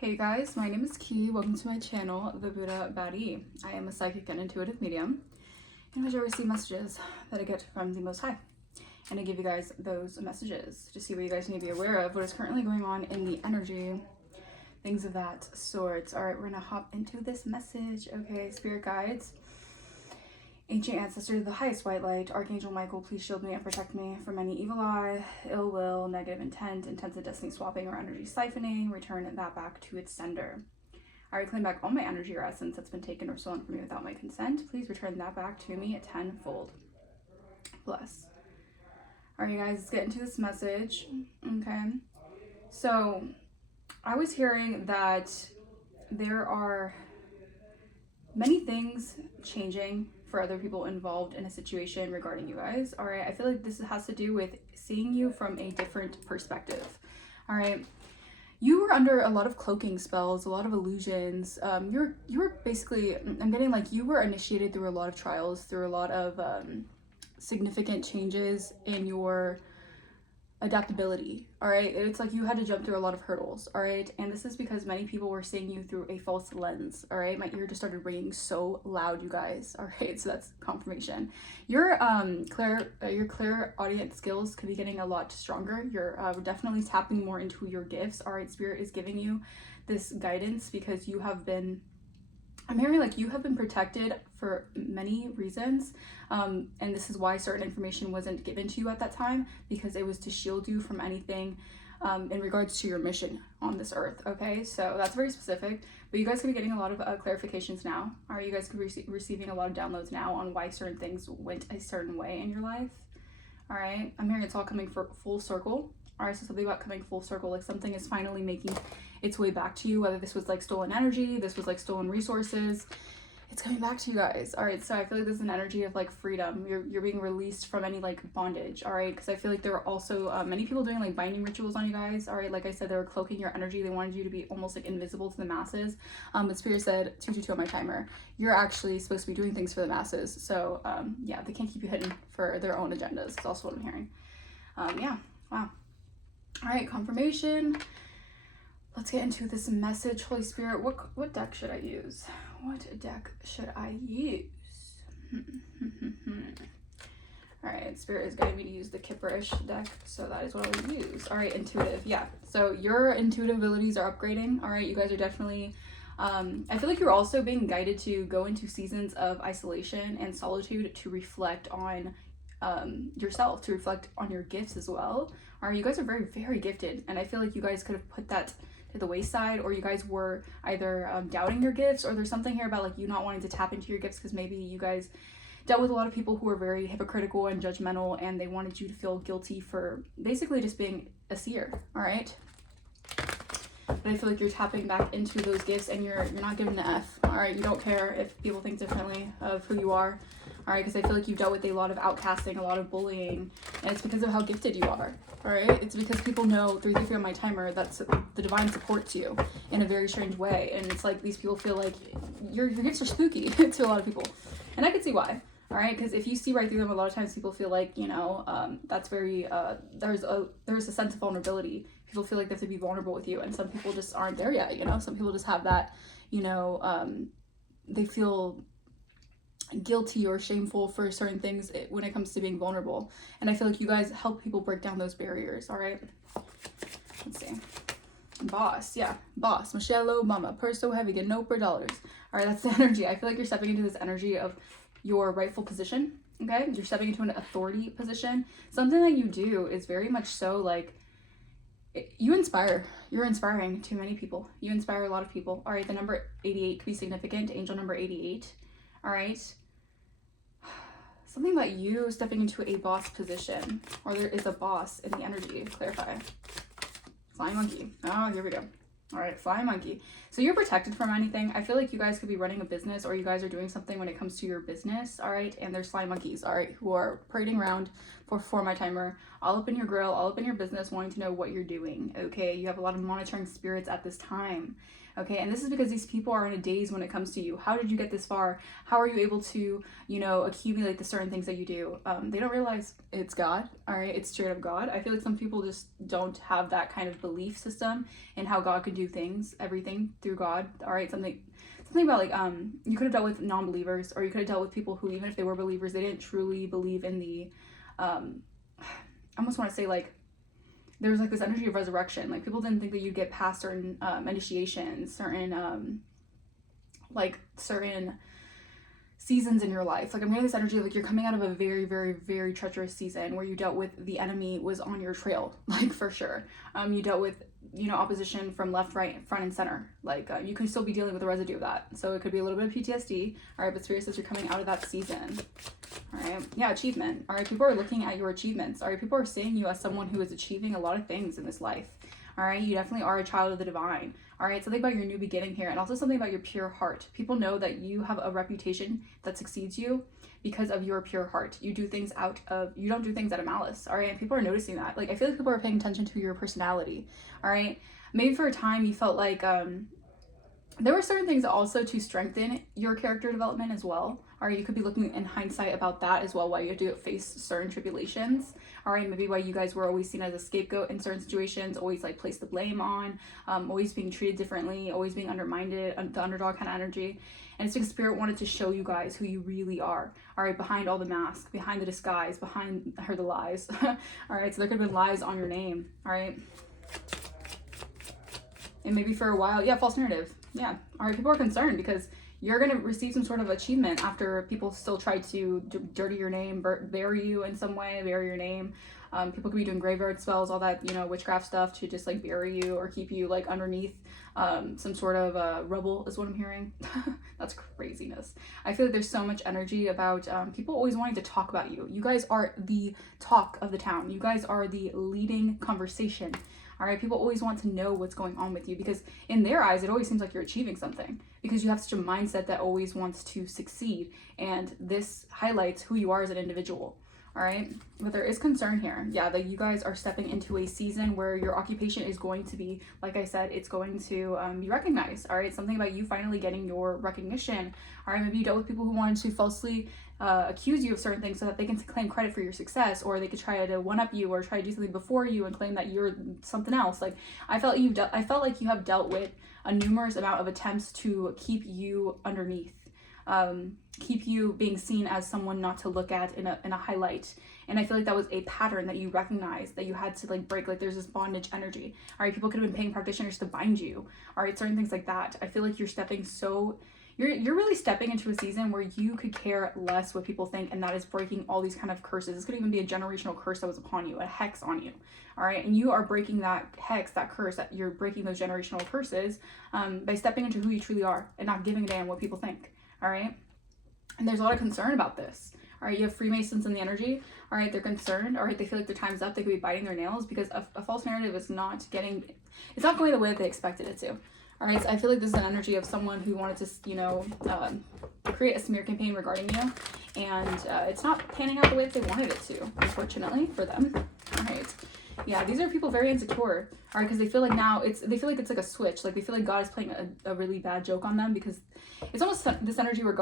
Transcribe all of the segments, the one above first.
Hey guys, my name is Ki. Welcome to my channel, The Buddha Baddie. I am a psychic and intuitive medium in which I receive messages that I get from the Most High. And I give you guys those messages to see what you guys need to be aware of, what is currently going on in the energy, things of that sort. All right, we're gonna hop into this message. Okay, spirit guides. Ancient ancestors of the highest white light, Archangel Michael, please shield me and protect me from any evil eye, ill will, negative intent, intensive destiny swapping, or energy siphoning. Return that back to its sender. I reclaim back all my energy or essence that's been taken or stolen from me without my consent. Please return that back to me at tenfold. Bless. All right, you guys, let's get into this message. Okay. So, I was hearing that there are many things changing for other people involved in a situation regarding you guys. All right, I feel like this has to do with seeing you from a different perspective. All right, you were under a lot of cloaking spells, a lot of illusions. You were basically, I'm getting like you were initiated through a lot of trials, through a lot of significant changes in your adaptability. All right, it's like you had to jump through a lot of hurdles. All right, and this is because many people were seeing you through a false lens. All right, my ear just started ringing so loud, you guys. All right, so that's confirmation. Your clairaudient skills could be getting a lot stronger. You're definitely tapping more into your gifts. All right, spirit is giving you this guidance because you have been, I'm hearing like you have been protected for many reasons, and this is why certain information wasn't given to you at that time, because it was to shield you from anything in regards to your mission on this earth. Okay, so that's very specific, but you guys could be getting a lot of clarifications now. All right, you guys could be receiving a lot of downloads now on why certain things went a certain way in your life. All right, I'm hearing it's all coming for full circle. All right, so something about coming full circle, like something is finally making its way back to you, whether this was like stolen energy, this was like stolen resources, it's coming back to you guys. All right, so I feel like there's an energy of like freedom. You're being released from any like bondage. All right, because I feel like there were also many people doing like binding rituals on you guys. All right, like I said, they were cloaking your energy. They wanted you to be almost like invisible to the masses. But Spirit said 222 on my timer, you're actually supposed to be doing things for the masses. So yeah, they can't keep you hidden for their own agendas. That's also what I'm hearing. Yeah, wow. All right, confirmation. Let's get into this message. Holy Spirit, what deck should I use? What deck should I use? All right, Spirit is guiding me to use the Kipperish deck, so that is what I will use. All right, intuitive, yeah. So your intuitive abilities are upgrading. All right, you guys are definitely, I feel like you're also being guided to go into seasons of isolation and solitude to reflect on yourself, to reflect on your gifts as well. All right, you guys are very, very gifted, and I feel like you guys could have put that to the wayside, or you guys were either doubting your gifts, or there's something here about like you not wanting to tap into your gifts because maybe you guys dealt with a lot of people who were very hypocritical and judgmental, and they wanted you to feel guilty for basically just being a seer. All right, but I feel like you're tapping back into those gifts, and you're not giving an F. All right, you don't care if people think differently of who you are. All right, because I feel like you've dealt with a lot of outcasting, a lot of bullying, and it's because of how gifted you are. All right, it's because people know 333 on my timer that the divine supports you in a very strange way, and it's like these people feel like your gifts are spooky to a lot of people, and I can see why. All right, because if you see right through them, a lot of times people feel like, you know, that's very there's a sense of vulnerability. People feel like they have to be vulnerable with you, and some people just aren't there yet. You know, some people just have that, you know, they feel guilty or shameful for certain things when it comes to being vulnerable, and I feel like you guys help people break down those barriers. All right, let's see. Boss, yeah, boss, Michelle Obama, purse so heavy, get no per dollars. All right, that's the energy. I feel like you're stepping into this energy of your rightful position. Okay, you're stepping into an authority position. Something that you do is very much so like you inspire. You're inspiring to many people. You inspire a lot of people. All right, the number 88 could be significant. Angel number 88. All right, something about you stepping into a boss position, or there is a boss in the energy. Clarify. Flying monkey. Oh, here we go. All right, flying monkey. So you're protected from anything. I feel like you guys could be running a business, or you guys are doing something when it comes to your business. All right, and there's flying monkeys. All right, who are parading around, for my timer, all up in your grill, all up in your business, wanting to know what you're doing. Okay, you have a lot of monitoring spirits at this time. Okay, and this is because these people are in a daze when it comes to you. How did you get this far? How are you able to, you know, accumulate the certain things that you do? They don't realize it's God, all right? It's straight up God. I feel like some people just don't have that kind of belief system in how God could do things, everything through God, all right? Something about like, you could have dealt with non-believers, or you could have dealt with people who, even if they were believers, they didn't truly believe in the, I almost want to say like, there was like this energy of resurrection. Like people didn't think that you'd get past certain initiations, certain seasons in your life. Like I'm getting this energy of like you're coming out of a very, very, very treacherous season where you dealt with the enemy was on your trail, like for sure. You dealt with, you know, opposition from left, right, front, and center. Like you can still be dealing with the residue of that. So it could be a little bit of PTSD. All right, but Spirit says you're coming out of that season. All right, yeah, achievement. All right, people are looking at your achievements. All right, people are seeing you as someone who is achieving a lot of things in this life. All right, you definitely are a child of the divine. All right, something about your new beginning here, and also something about your pure heart. People know that you have a reputation that succeeds you because of your pure heart. You do things you don't do things out of malice. All right, and people are noticing that. Like I feel like people are paying attention to your personality. All right, maybe for a time you felt like there were certain things also to strengthen your character development as well. All right, you could be looking in hindsight about that as well, why you do face certain tribulations. All right, maybe why you guys were always seen as a scapegoat in certain situations, always like place the blame on, always being treated differently, always being undermined, the underdog kind of energy. And it's because Spirit wanted to show you guys who you really are. All right, behind all the mask, behind the disguise, behind the lies. All right, so there could have been lies on your name. All right. And maybe for a while, yeah, false narrative. Yeah. All right, people are concerned because you're going to receive some sort of achievement after people still try to dirty your name, bury you in some way, bury your name. People could be doing graveyard spells, all that, you know, witchcraft stuff to just like bury you or keep you like underneath some sort of rubble is what I'm hearing. That's craziness. I feel like there's so much energy about people always wanting to talk about you. You guys are the talk of the town. You guys are the leading conversation. All right, people always want to know what's going on with you because in their eyes, it always seems like you're achieving something because you have such a mindset that always wants to succeed. And this highlights who you are as an individual. All right, but there is concern here. Yeah, that you guys are stepping into a season where your occupation is going to be, like I said, it's going to be recognized. All right, something about you finally getting your recognition. All right, maybe you dealt with people who wanted to falsely accuse you of certain things so that they can claim credit for your success, or they could try to one-up you or try to do something before you and claim that you're something else. Like I felt like you have dealt with a numerous amount of attempts to keep you underneath. Keep you being seen as someone not to look at in a highlight. And I feel like that was a pattern that you recognized that you had to like break. Like there's this bondage energy. All right, people could have been paying practitioners to bind you. All right, certain things like that. I feel like you're really stepping into a season where you could care less what people think, and that is breaking all these kind of curses. This could even be a generational curse that was upon you, a hex on you. All right, and you are breaking that hex, that curse, that you're breaking those generational curses by stepping into who you truly are and not giving a damn what people think. All right, and there's a lot of concern about this. All right, you have Freemasons in the energy. All right, they're concerned. All right, they feel like their time's up. They could be biting their nails because a false narrative is not going the way that they expected it to. All right, so I feel like this is an energy of someone who wanted to, you know, create a smear campaign regarding you, and it's not panning out the way that they wanted it to, unfortunately for them. All right, yeah, these are people very insecure. All right, because they feel like they feel like it's like a switch. Like they feel like God is playing a really bad joke on them because it's almost this energy where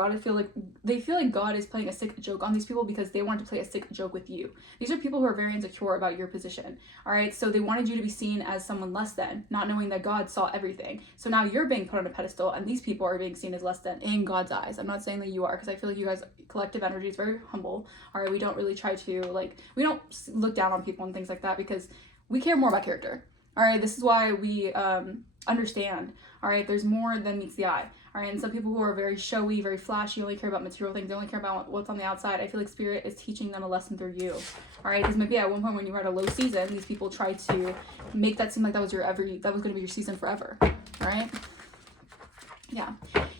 they feel like God is playing a sick joke on these people because they want to play a sick joke with you. These are people who are very insecure about your position. All right, so they wanted you to be seen as someone less than, not knowing that God saw everything. So now you're being put on a pedestal, and these people are being seen as less than in God's eyes. I'm not saying that you are, because I feel like you guys collective energy is very humble. All right, we don't really try to we don't look down on people and things like that because we care more about character. All right, this is why we understand. All right, there's more than meets the eye. All right, and some people who are very showy, very flashy, only care about material things, they only care about what's on the outside. I feel like Spirit is teaching them a lesson through you. All right, because maybe at one point when you were at a low season, these people tried to make that seem like that was going to be your season forever. All right, yeah,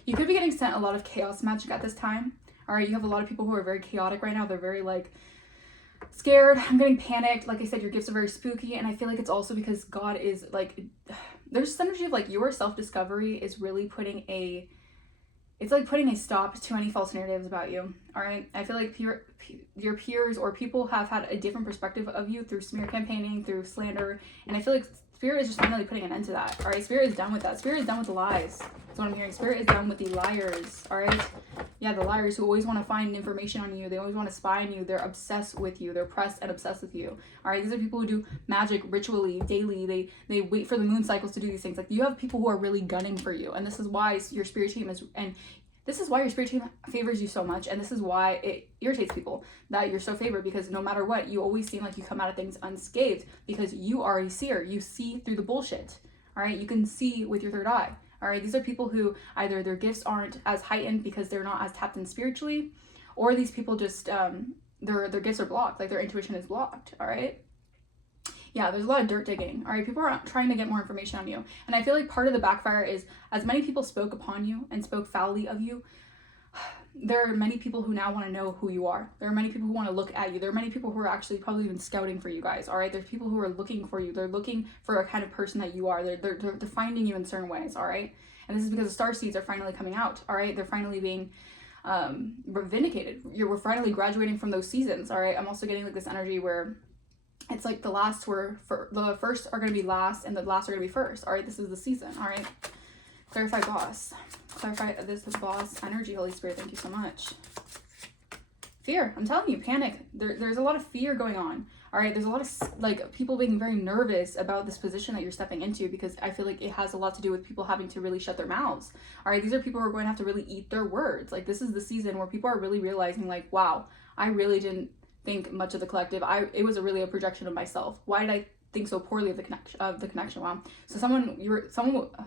you could be getting sent a lot of chaos magic at this time. All right, you have a lot of people who are very chaotic right now. They're very scared. I'm getting panicked. Like I said, your gifts are very spooky, and I feel like it's also because God is there's this energy of your self-discovery is really putting it's like putting a stop to any false narratives about you. All right, I feel like your peers or people have had a different perspective of you through smear campaigning, through slander, and I feel like Spirit is just finally putting an end to that. All right, Spirit is done with that. Spirit is done with the lies. That's what I'm hearing. Spirit is done with the liars. All right, yeah, the liars who always want to find information on you. They always want to spy on you. They're obsessed with you. They're pressed and obsessed with you. All right, these are people who do magic ritually, daily. They wait for the moon cycles to do these things. Like, you have people who are really gunning for you, and this is why your spirit team is, and this is why your spirit team favors you so much, and this is why it irritates people that you're so favored, because no matter what, you always seem like you come out of things unscathed, because you are a seer. You see through the bullshit. All right, you can see with your third eye. All right, these are people who either their gifts aren't as heightened because they're not as tapped in spiritually, or these people just their gifts are blocked, like their intuition is blocked. All right, yeah, there's a lot of dirt digging. All right, people are trying to get more information on you, and I feel like part of the backfire is, as many people spoke upon you and spoke foully of you, there are many people who now want to know who you are. There are many people who want to look at you. There are many people who are actually probably even scouting for you guys. All right, there's people who are looking for you. They're looking for a kind of person that you are. They're finding you in certain ways. All right, and this is because the star seeds are finally coming out. All right, they're finally being vindicated. We're finally graduating from those seasons. All right, I'm also getting like this energy where it's like the last the first are going to be last and the last are going to be first. All right, this is the season. All right, clarify boss. Clarify this boss energy, Holy Spirit. Thank you so much. Fear. I'm telling you, panic. There's a lot of fear going on. All right, there's a lot of like people being very nervous about this position that you're stepping into, because I feel like it has a lot to do with people having to really shut their mouths. All right, these are people who are going to have to really eat their words. Like, this is the season where people are really realizing, like, wow, I really didn't think much of the collective. It was really a projection of myself. Why did I think so poorly of the connection? Wow. So someone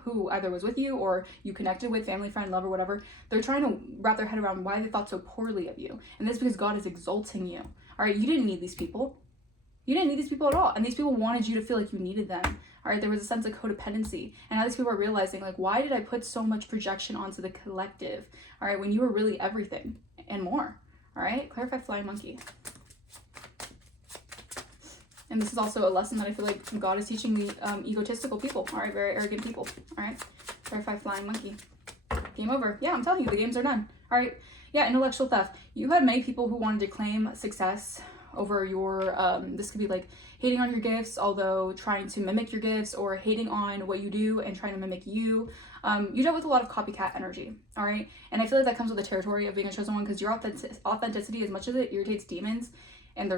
who either was with you or you connected with, family, friend, lover, whatever, they're trying to wrap their head around why they thought so poorly of you. And this is because God is exalting you. All right, you didn't need these people. You didn't need these people at all. And these people wanted you to feel like you needed them. All right, there was a sense of codependency. And now these people are realizing, like, why did I put so much projection onto the collective? All right, when you were really everything and more. All right, clarify flying monkey. And this is also a lesson that I feel like God is teaching the egotistical people. All right, very arrogant people. All right, clarify flying monkey. Game over. Yeah, I'm telling you, the games are done. All right, yeah, intellectual theft. You had many people who wanted to claim success over your, this could be like hating on your gifts, although trying to mimic your gifts, or hating on what you do and trying to mimic you. You dealt with a lot of copycat energy, all right? And I feel like that comes with the territory of being a chosen one, because your authenticity, as much as it irritates demons, and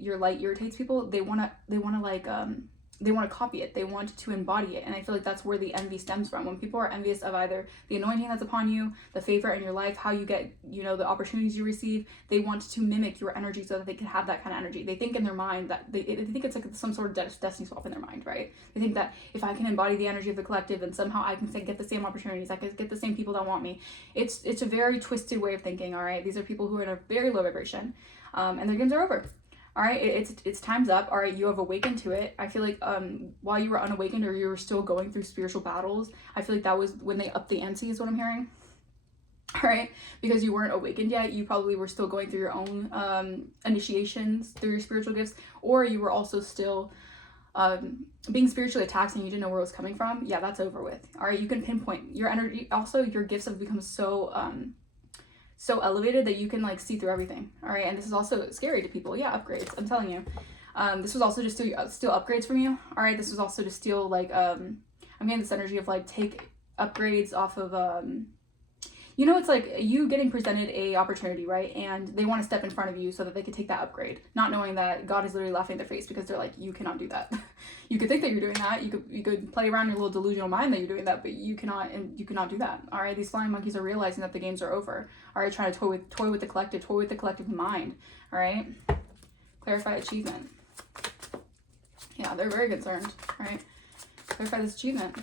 your light irritates people, they want to copy it. They want to embody it. And I feel like that's where the envy stems from. When people are envious of either the anointing that's upon you, the favor in your life, how you get, the opportunities you receive, they want to mimic your energy so that they can have that kind of energy. They think in their mind that they think it's like some sort of destiny swap in their mind, right? They think that if I can embody the energy of the collective, then somehow I can get the same opportunities. I can get the same people that want me. It's a very twisted way of thinking, all right? These are people who are in a very low vibration. And their games are over. All right, it's time's up. All right, you have awakened to it. I feel like while you were unawakened, or you were still going through spiritual battles, I feel like that was when they upped the ante, is what I'm hearing. All right, because you weren't awakened yet, you probably were still going through your own initiations through your spiritual gifts, or you were also still being spiritually attacked and you didn't know where it was coming from. Yeah, that's over with. All right, you can pinpoint your energy. Also, your gifts have become so elevated that you can like see through everything. All right, and this is also scary to people. Yeah, upgrades, I'm telling you. This was also just to steal upgrades from you. All right, this was also to steal like I'm getting this energy of like take upgrades off of it's like you getting presented a opportunity, right? And they want to step in front of you so that they could take that upgrade, not knowing that God is literally laughing in their face, because they're like, you cannot do that. You could think that you're doing that. You could play around your little delusional mind that you're doing that, but you cannot do that. All right, these flying monkeys are realizing that the games are over. All right, trying to toy with the collective mind. All right, clarify achievement. Yeah, they're very concerned. All right, clarify this achievement.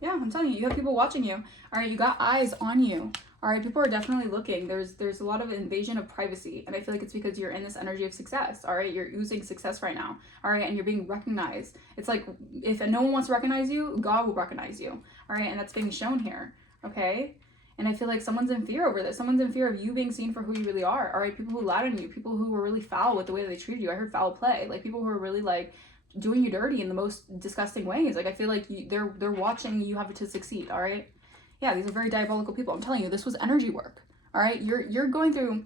Yeah, I'm telling you, you have people watching you. All right, you got eyes on you. All right, people are definitely looking. There's a lot of invasion of privacy, and I feel like it's because you're in this energy of success. All right, you're oozing success right now. All right, and you're being recognized. It's like if no one wants to recognize you, God will recognize you. All right, and that's being shown here. Okay, and I feel like someone's in fear over this. Someone's in fear of you being seen for who you really are. All right, people who lied on you, people who were really foul with the way that they treated you. I heard foul play, like people who are really like doing you dirty in the most disgusting ways. Like I feel like they're watching you have to succeed. All right, Yeah, these are very diabolical people. I'm telling you, this was energy work. All right, you're going through.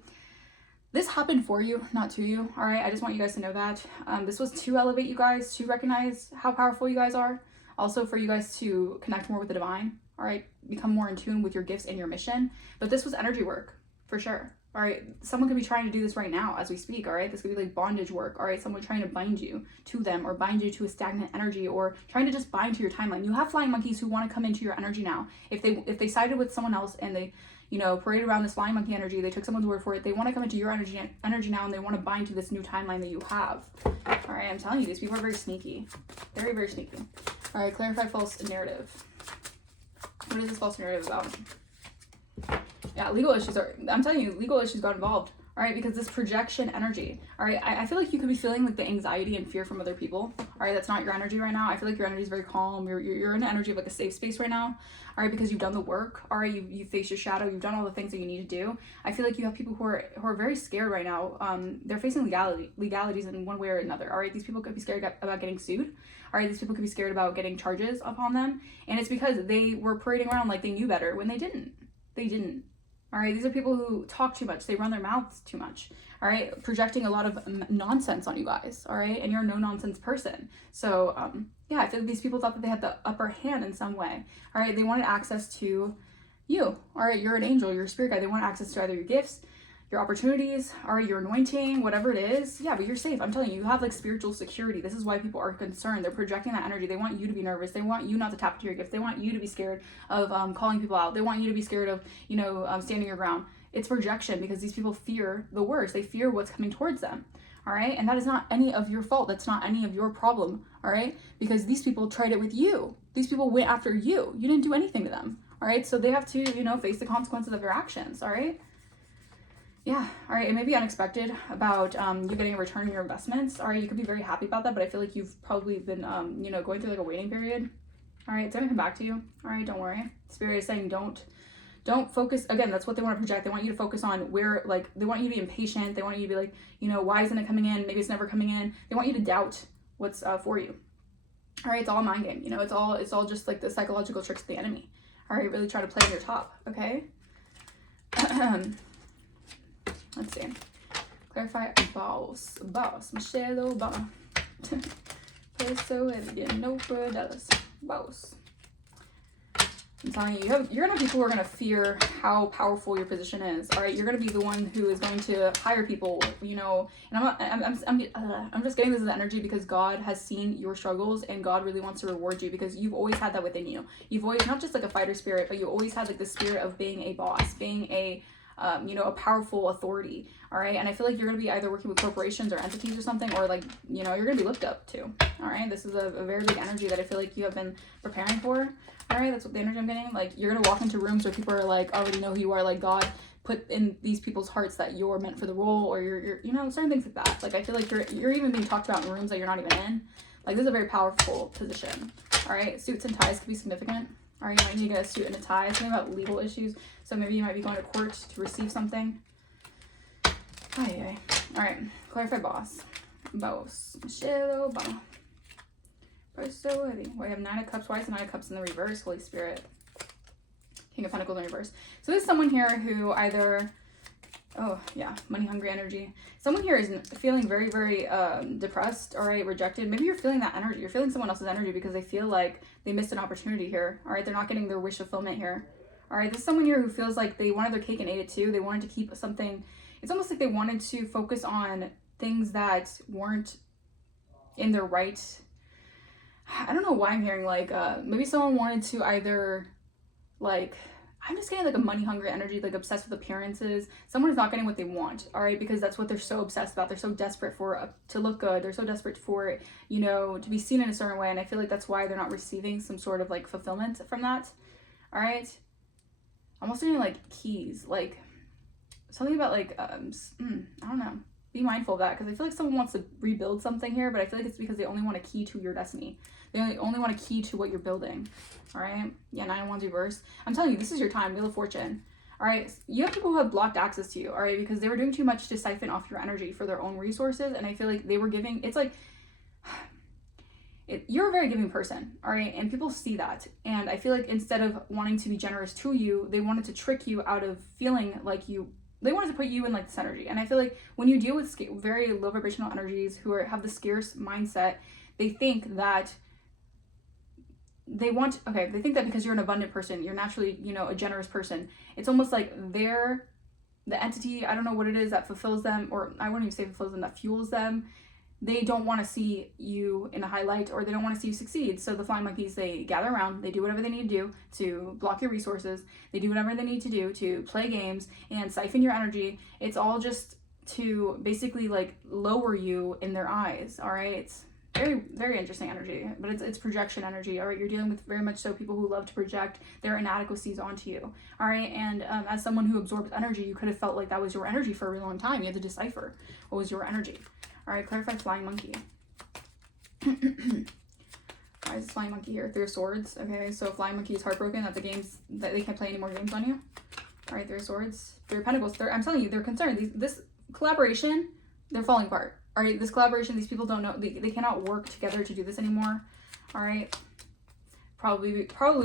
This happened for you, not to you. All right, I just want you guys to know that. This was to elevate you guys, to recognize how powerful you guys are. Also for you guys to connect more with the divine. All right, become more in tune with your gifts and your mission. But this was energy work, for sure. All right, someone could be trying to do this right now as we speak. All right, this could be like bondage work. All right, someone trying to bind you to them or bind you to a stagnant energy or trying to just bind to your timeline. You have flying monkeys who want to come into your energy now. If they sided with someone else and they, you know, paraded around this flying monkey energy, they took someone's word for it, they want to come into your energy now, and they want to bind to this new timeline that you have. All right, I'm telling you, these people are very sneaky. Very, very sneaky. All right, clarify false narrative. What is this false narrative about? Yeah, legal issues are, I'm telling you, legal issues got involved. All right, because this projection energy. All right, I feel like you could be feeling like the anxiety and fear from other people. All right, that's not your energy right now. I feel like your energy is very calm. You're in the energy of like a safe space right now. All right, because you've done the work. All right, you faced your shadow. You've done all the things that you need to do. I feel like you have people who are very scared right now. They're facing legalities in one way or another. All right, these people could be scared about getting sued. All right, these people could be scared about getting charges upon them, and it's because they were parading around like they knew better when they didn't. They didn't. All right, these are people who talk too much. They run their mouths too much. All right, projecting a lot of nonsense on you guys. All right, and you're a no nonsense person. So yeah, I feel like these people thought that they had the upper hand in some way. All right, they wanted access to you. All right, you're an angel, you're a spirit guide. They want access to either your gifts, your opportunities, or your anointing, whatever it is. Yeah, but you're safe. I'm telling you, you have like spiritual security. This is why people are concerned. They're projecting that energy. They want you to be nervous. They want you not to tap into your gift. They want you to be scared of calling people out. They want you to be scared of, you know, standing your ground. It's projection because these people fear the worst. They fear what's coming towards them. All right, and that is not any of your fault. That's not any of your problem. All right, because these people tried it with you. These people went after you. You didn't do anything to them. All right, so they have to, you know, face the consequences of their actions. All right. Yeah, all right, it may be unexpected about you getting a return on your investments. All right, you could be very happy about that, but I feel like you've probably been, you know, going through like a waiting period. All right, it's gonna come back to you. All right, don't worry. Spirit is saying don't focus. Again, that's what they want to project. They want you to focus on where, like, they want you to be impatient. They want you to be like, you know, why isn't it coming in? Maybe it's never coming in. They want you to doubt what's for you. All right, it's all a mind game. You know, it's all just like the psychological tricks of the enemy. All right, really try to play on your top, okay? Let's see. Clarify boss. Michelle Obama. Peso and no $4. Boss. I'm telling you, you're gonna have people who are gonna fear how powerful your position is. All right, you're gonna be the one who is going to hire people. You know, and I'm just getting this as energy because God has seen your struggles and God really wants to reward you because you've always had that within you. You've always, not just like a fighter spirit, but you always had like the spirit of being a boss, being a you know, a powerful authority. All right, and I feel like you're gonna be either working with corporations or entities or something, or like, you know, you're gonna be looked up to. All right, this is a very big energy that I feel like you have been preparing for. All right, that's what the energy I'm getting. Like, you're gonna walk into rooms where people are like already know who you are. Like, God put in these people's hearts that you're meant for the role, or you're you know, certain things like that. Like, I feel like you're even being talked about in rooms that you're not even in. Like, this is a very powerful position. All right, suits and ties could be significant. All right, you might need to get a suit and a tie. Something about legal issues. So maybe you might be going to court to receive something. All right, clarify boss. Boss. Michelle Obama. Personality. Well, I have 9 of Cups. Why is the 9 of Cups in the reverse? Holy Spirit. King of Pentacles in reverse. So there's someone here who either, oh yeah, money hungry energy. Someone here is feeling very, very depressed, all right, rejected. Maybe you're feeling that energy. You're feeling someone else's energy because they feel like they missed an opportunity here. All right, they're not getting their wish fulfillment here. All right, this is someone here who feels like they wanted their cake and ate it too. They wanted to keep something. It's almost like they wanted to focus on things that weren't in their right. I don't know why I'm hearing like maybe someone wanted to either like, I'm just getting like a money hungry energy, like obsessed with appearances. Someone is not getting what they want, all right, because that's what they're so obsessed about. They're so desperate for to look good. They're so desperate for, you know, to be seen in a certain way, and I feel like that's why they're not receiving some sort of like fulfillment from that. All right, I'm also getting like keys, like something about like I don't know. Be mindful of that because I feel like someone wants to rebuild something here, but I feel like it's because they only want a key to your destiny. They only want a key to what you're building. All right. Yeah, 9 of Wands reverse. I'm telling you, this is your time. Wheel of Fortune. All right. You have people who have blocked access to you. All right. Because they were doing too much to siphon off your energy for their own resources. And I feel like they were giving, it's like, you're a very giving person, all right? And people see that. And I feel like instead of wanting to be generous to you, they wanted to trick you out of feeling like they wanted to put you in like this energy. And I feel like when you deal with very low vibrational energies who have the scarce mindset, they think that they think that because you're an abundant person, you're naturally, a generous person. It's almost like the entity, I don't know what it is that fulfills them, or I wouldn't even say fulfills them, that fuels them. They don't want to see you in a highlight, or they don't want to see you succeed. So the flying monkeys, they gather around, they do whatever they need to do to block your resources. They do whatever they need to do to play games and siphon your energy. It's all just to basically like lower you in their eyes, all right? It's very, very interesting energy, but it's projection energy, all right? You're dealing with very much so people who love to project their inadequacies onto you, all right? And as someone who absorbs energy, you could have felt like that was your energy for a really long time. You had to decipher what was your energy. All right, clarify flying monkey. Why is flying monkey here? 3 of swords. Okay, so flying monkey is heartbroken that that they can't play any more games on you. All right, 3 of swords. 3 of pentacles. I'm telling you, they're concerned. This collaboration, they're falling apart. All right, this collaboration, these people don't know, they cannot work together to do this anymore. All right, probably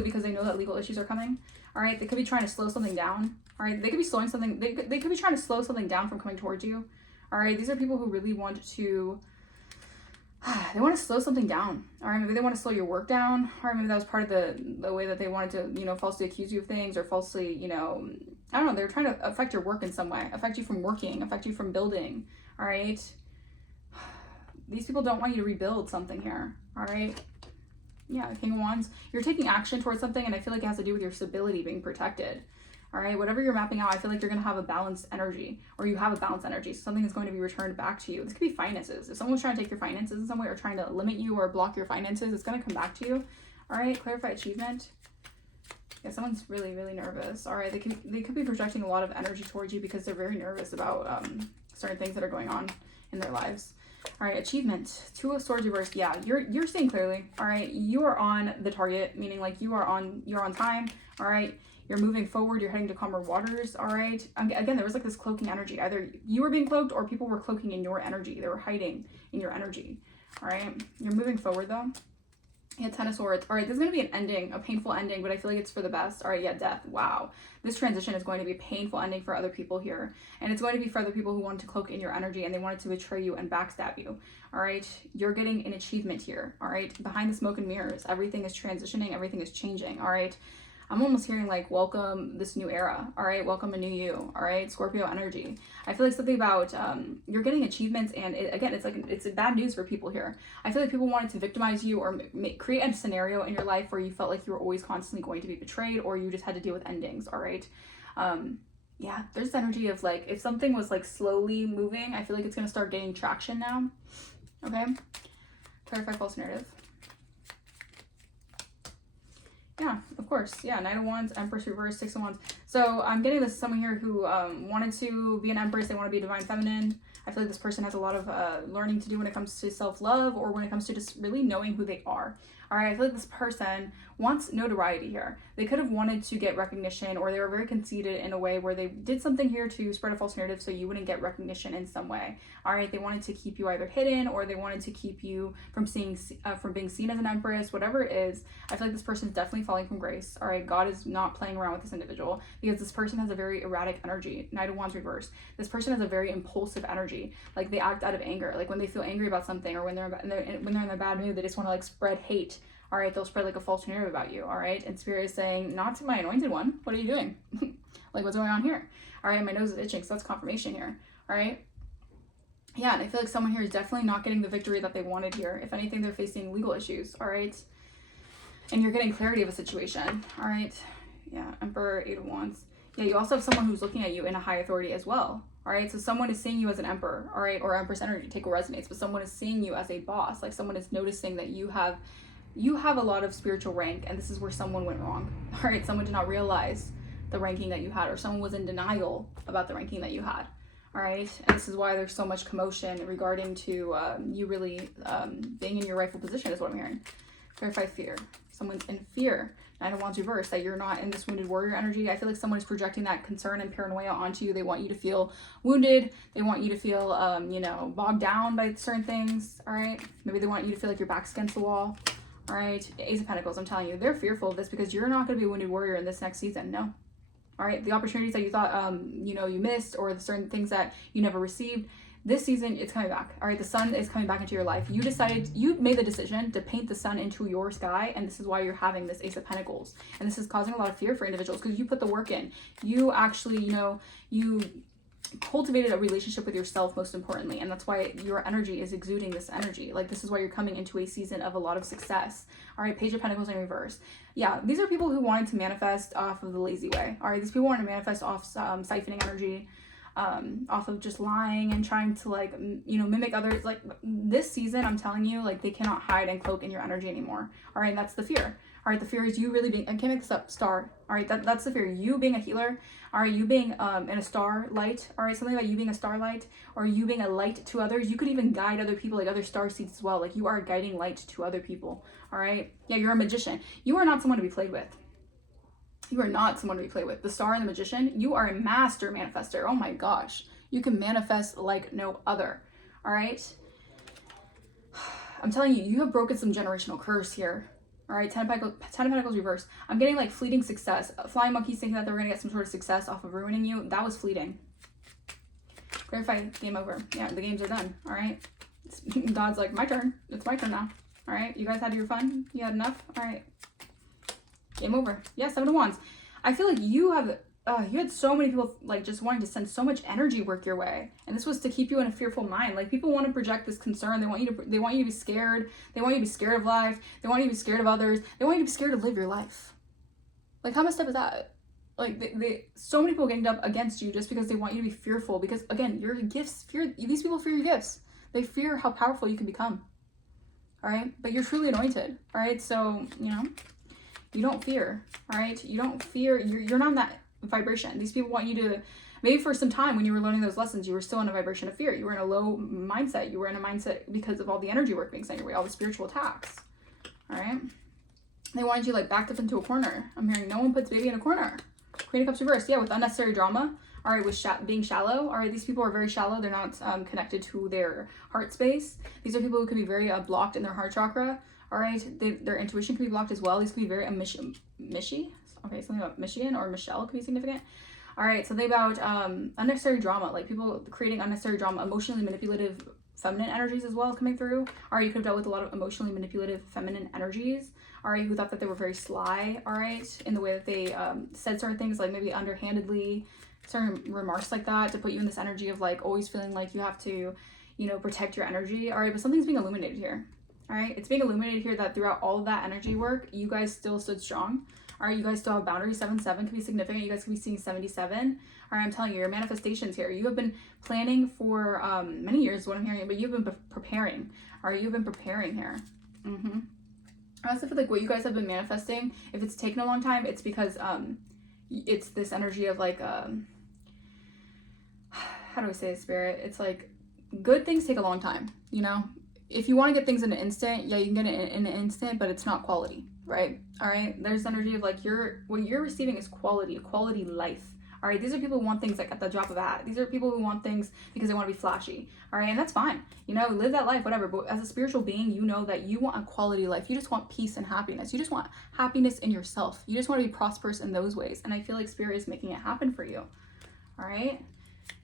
because they know that legal issues are coming. All right, they could be trying to slow something down. All right, they could be slowing something. They could be trying to slow something down from coming towards you. All right, these are people who really want to, they want to slow something down. All right, maybe they want to slow your work down. All right, maybe that was part of the way that they wanted to, falsely accuse you of things, or falsely, I don't know, they're trying to affect your work in some way, affect you from working, affect you from building. All right, these people don't want you to rebuild something here. All right, yeah, King of Wands, you're taking action towards something, and I feel like it has to do with your stability being protected. All right, whatever you're mapping out, I feel like you're going to have a balanced energy, or you have a balanced energy. So something is going to be returned back to you. This could be finances. If someone's trying to take your finances in some way, or trying to limit you or block your finances, it's going to come back to you. All right, clarify achievement. Yeah, someone's really, really nervous. All right, they could be projecting a lot of energy towards you because they're very nervous about certain things that are going on in their lives. All right, achievement. 2 of swords reversed. Yeah, you're seeing clearly. All right, you are on the target, meaning like you're on time. All right. You're moving forward, you're heading to calmer waters, all right? Again, there was like this cloaking energy. Either you were being cloaked or people were cloaking in your energy. They were hiding in your energy, all right? You're moving forward though. Yeah, 10 of swords. All right, this is going to be an ending, a painful ending, but I feel like it's for the best. All right, yeah, death. Wow. This transition is going to be a painful ending for other people here. And it's going to be for other people who want to cloak in your energy and they wanted to betray you and backstab you. All right, you're getting an achievement here. All right, behind the smoke and mirrors, everything is transitioning, everything is changing. All right. I'm almost hearing like, welcome this new era. All right, welcome a new you. All right, Scorpio energy. I feel like something about you're getting achievements, and it's bad news for people here. I feel like people wanted to victimize you or create a scenario in your life where you felt like you were always constantly going to be betrayed, or you just had to deal with endings. All right, yeah, there's this energy of like, if something was like slowly moving, I feel like it's gonna start getting traction now. Okay, clarify false narrative. Yeah, of course. Yeah, Knight of Wands, Empress reverse, 6 of Wands. So I'm getting this someone here who wanted to be an Empress. They want to be a divine feminine. I feel like this person has a lot of learning to do when it comes to self-love, or when it comes to just really knowing who they are. All right, I feel like this person wants notoriety here. They could have wanted to get recognition, or they were very conceited in a way where they did something here to spread a false narrative so you wouldn't get recognition in some way. All right, they wanted to keep you either hidden, or they wanted to keep you from being seen as an empress, whatever it is. I feel like this person is definitely falling from grace. All right, God is not playing around with this individual, because this person has a very erratic energy. Knight of Wands reverse. This person has a very impulsive energy. Like, they act out of anger. Like, when they feel angry about something, or when they're in a bad mood, they just want to like spread hate. All right, they'll spread like a false narrative about you. All right, and Spirit is saying, not to my anointed one. What are you doing? Like, what's going on here? All right, my nose is itching, so that's confirmation here. All right. Yeah, and I feel like someone here is definitely not getting the victory that they wanted here. If anything, they're facing legal issues. All right, and you're getting clarity of a situation. All right. Yeah, Emperor, 8 of Wands. Yeah, you also have someone who's looking at you in a high authority as well. All right, so someone is seeing you as an emperor. All right, or Empress energy, take what resonates. But someone is seeing you as a boss. Like, someone is noticing that you have a lot of spiritual rank, and this is where someone went wrong. All right, someone did not realize the ranking that you had, or someone was in denial about the ranking that you had. All right, and this is why there's so much commotion regarding to you really being in your rightful position, is what I'm hearing. Clarify fear. Someone's in fear. Nine of Wands reversed, that you're not in this wounded warrior energy. I feel like someone is projecting that concern and paranoia onto you. They want you to feel wounded. They want you to feel, you know, bogged down by certain things, all right? Maybe they want you to feel like your back's against the wall, all right? Ace of Pentacles, I'm telling you, they're fearful of this because you're not going to be a wounded warrior in this next season, no. All right, the opportunities that you thought, you know, you missed, or the certain things that you never received, this season, it's coming back. All right, the sun is coming back into your life. You made the decision to paint the sun into your sky, and this is why you're having this Ace of Pentacles. And this is causing a lot of fear for individuals because you put the work in. You actually, you know, you cultivated a relationship with yourself, most importantly, and that's why your energy is exuding this energy. Like, this is why you're coming into a season of a lot of success. All right, Page of Pentacles in reverse. Yeah, these are people who wanted to manifest off of the lazy way. All right, these people wanted to manifest off siphoning energy, off of just lying and trying to, like, you know, mimic others. Like, this season, I'm telling you, like, they cannot hide and cloak in your energy anymore. All right, and that's the fear. All right, the fear is you really being, I can't make this up, star. All right, that's the fear. You being a healer. All right, you being in a starlight. All right, something about you being a starlight, or you being a light to others. You could even guide other people, like other star seeds as well. Like, you are a guiding light to other people. All right, yeah, you're a magician. You are not someone to be played with. You are not someone to be played with. The star and the magician, you are a master manifester. Oh my gosh, you can manifest like no other. All right, I'm telling you, you have broken some generational curse here. All right, Ten of Pentacles reversed. I'm getting like fleeting success. Flying monkeys thinking that they were gonna get some sort of success off of ruining you. That was fleeting. Clarify, game over. Yeah, the games are done. All right, God's like, my turn. It's my turn now. All right, you guys had your fun. You had enough. All right, game over. Yeah, Seven of Wands. I feel like you have. You had so many people like just wanting to send so much energy work your way, and this was to keep you in a fearful mind. Like, people want to project this concern. They want you to be scared. They want you to be scared of life. They want you to be scared of others. They want you to be scared to live your life. Like, how messed up is that? Like, so many people getting up against you just because they want you to be fearful. Because again, your gifts these people fear your gifts. They fear how powerful you can become. All right, but you're truly anointed. All right, so you know, you don't fear. All right, you don't fear. You're not in that vibration. These people want you to, maybe for some time when you were learning those lessons, you were still in a vibration of fear. You were in a low mindset. You were in a mindset because of all the energy work being sent your way, all the spiritual attacks. All right, they wanted you like backed up into a corner. I'm hearing no one puts baby in a corner. Queen of Cups reversed. Yeah, with unnecessary drama. All right, with being shallow. All right, these people are very shallow. They're not connected to their heart space. These are people who could be very blocked in their heart chakra. All right, their intuition could be blocked as well. These could be very mishy. Okay, something about Michigan or Michelle could be significant. All right, something about unnecessary drama, like people creating unnecessary drama, emotionally manipulative feminine energies as well coming through. All right, you could have dealt with a lot of emotionally manipulative feminine energies. All right, who thought that they were very sly, all right, in the way that they said certain things, like maybe underhandedly, certain remarks like that to put you in this energy of like always feeling like you have to, you know, protect your energy. All right, but something's being illuminated here. All right, it's being illuminated here that throughout all of that energy work, you guys still stood strong. All right, you guys still have boundaries. 7-7 could be significant. You guys could be seeing 77. All right, I'm telling you, your manifestations here. You have been planning for many years, is what I'm hearing, but you've been preparing. All right, you've been preparing here. I also feel like what you guys have been manifesting, if it's taken a long time, it's because it's this energy of like, how do I say it, Spirit? It's like good things take a long time, you know? If you want to get things in an instant, yeah, you can get it in an instant, but it's not quality, right? All right, there's energy of like what you're receiving is quality life. All right, these are people who want things like at the drop of a hat. These are people who want things because they want to be flashy. All right, and that's fine. You know, live that life, whatever. But as a spiritual being, you know that you want a quality life. You just want peace and happiness. You just want happiness in yourself. You just want to be prosperous in those ways. And I feel like Spirit is making it happen for you. All right.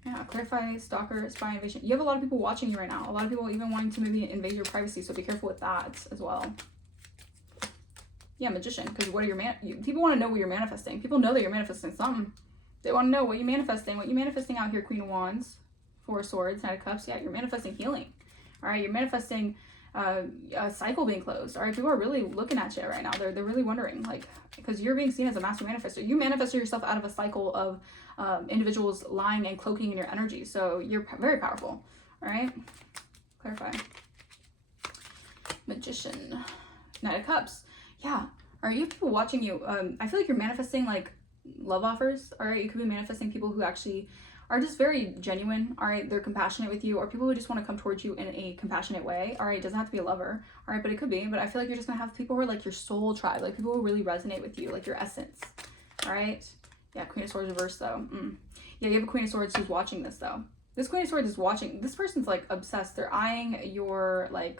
Yeah, clarify, stalker, spy, invasion. You have a lot of people watching you right now. A lot of people even wanting to maybe invade your privacy. So be careful with that as well. Yeah, magician. Because what are people want to know what you're manifesting. People know that you're manifesting something. They want to know what you're manifesting. What you're manifesting out here, Queen of Wands, Four of Swords, Knight of Cups. Yeah, you're manifesting healing. All right, you're manifesting a cycle being closed. All right, people are really looking at you right now. They're really wondering, like, because you're being seen as a master manifestor. You manifested yourself out of a cycle of individuals lying and cloaking in your energy. So you're very powerful. All right, clarify. Magician, Knight of Cups. Yeah. All right, you have people watching you. I feel like you're manifesting like love offers. All right, you could be manifesting people who actually are just very genuine, all right? They're compassionate with you, or people who just want to come towards you in a compassionate way, all right? It doesn't have to be a lover, all right? But it could be. But I feel like you're just gonna have people who are like your soul tribe, like people who really resonate with you, like your essence, all right? Yeah, Queen of Swords reversed though. Yeah, you have a Queen of Swords who's watching this though. This Queen of Swords is watching. This person's like obsessed. They're eyeing your like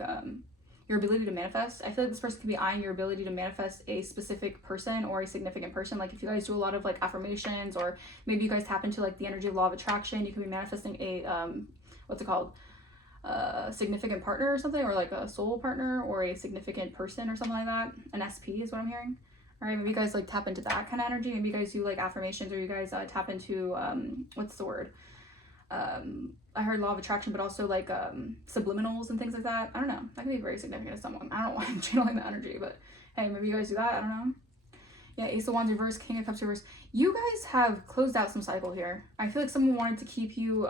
your ability to manifest. I feel like this person could be eyeing your ability to manifest a specific person or a significant person. Like if you guys do a lot of like affirmations, or maybe you guys tap into like the energy of law of attraction, you could be manifesting a what's it called? Significant partner or something, or like a soul partner or a significant person or something like that. An SP is what I'm hearing. All right, maybe you guys like tap into that kind of energy. Maybe you guys do like affirmations, or you guys tap into what's the word? I heard law of attraction, but also like subliminals and things like that. I don't know. That could be very significant to someone. I don't know why I'm channeling the energy, but hey, maybe you guys do that. I don't know. Yeah, Ace of Wands reverse, King of Cups reverse. You guys have closed out some cycle here. I feel like someone wanted to keep you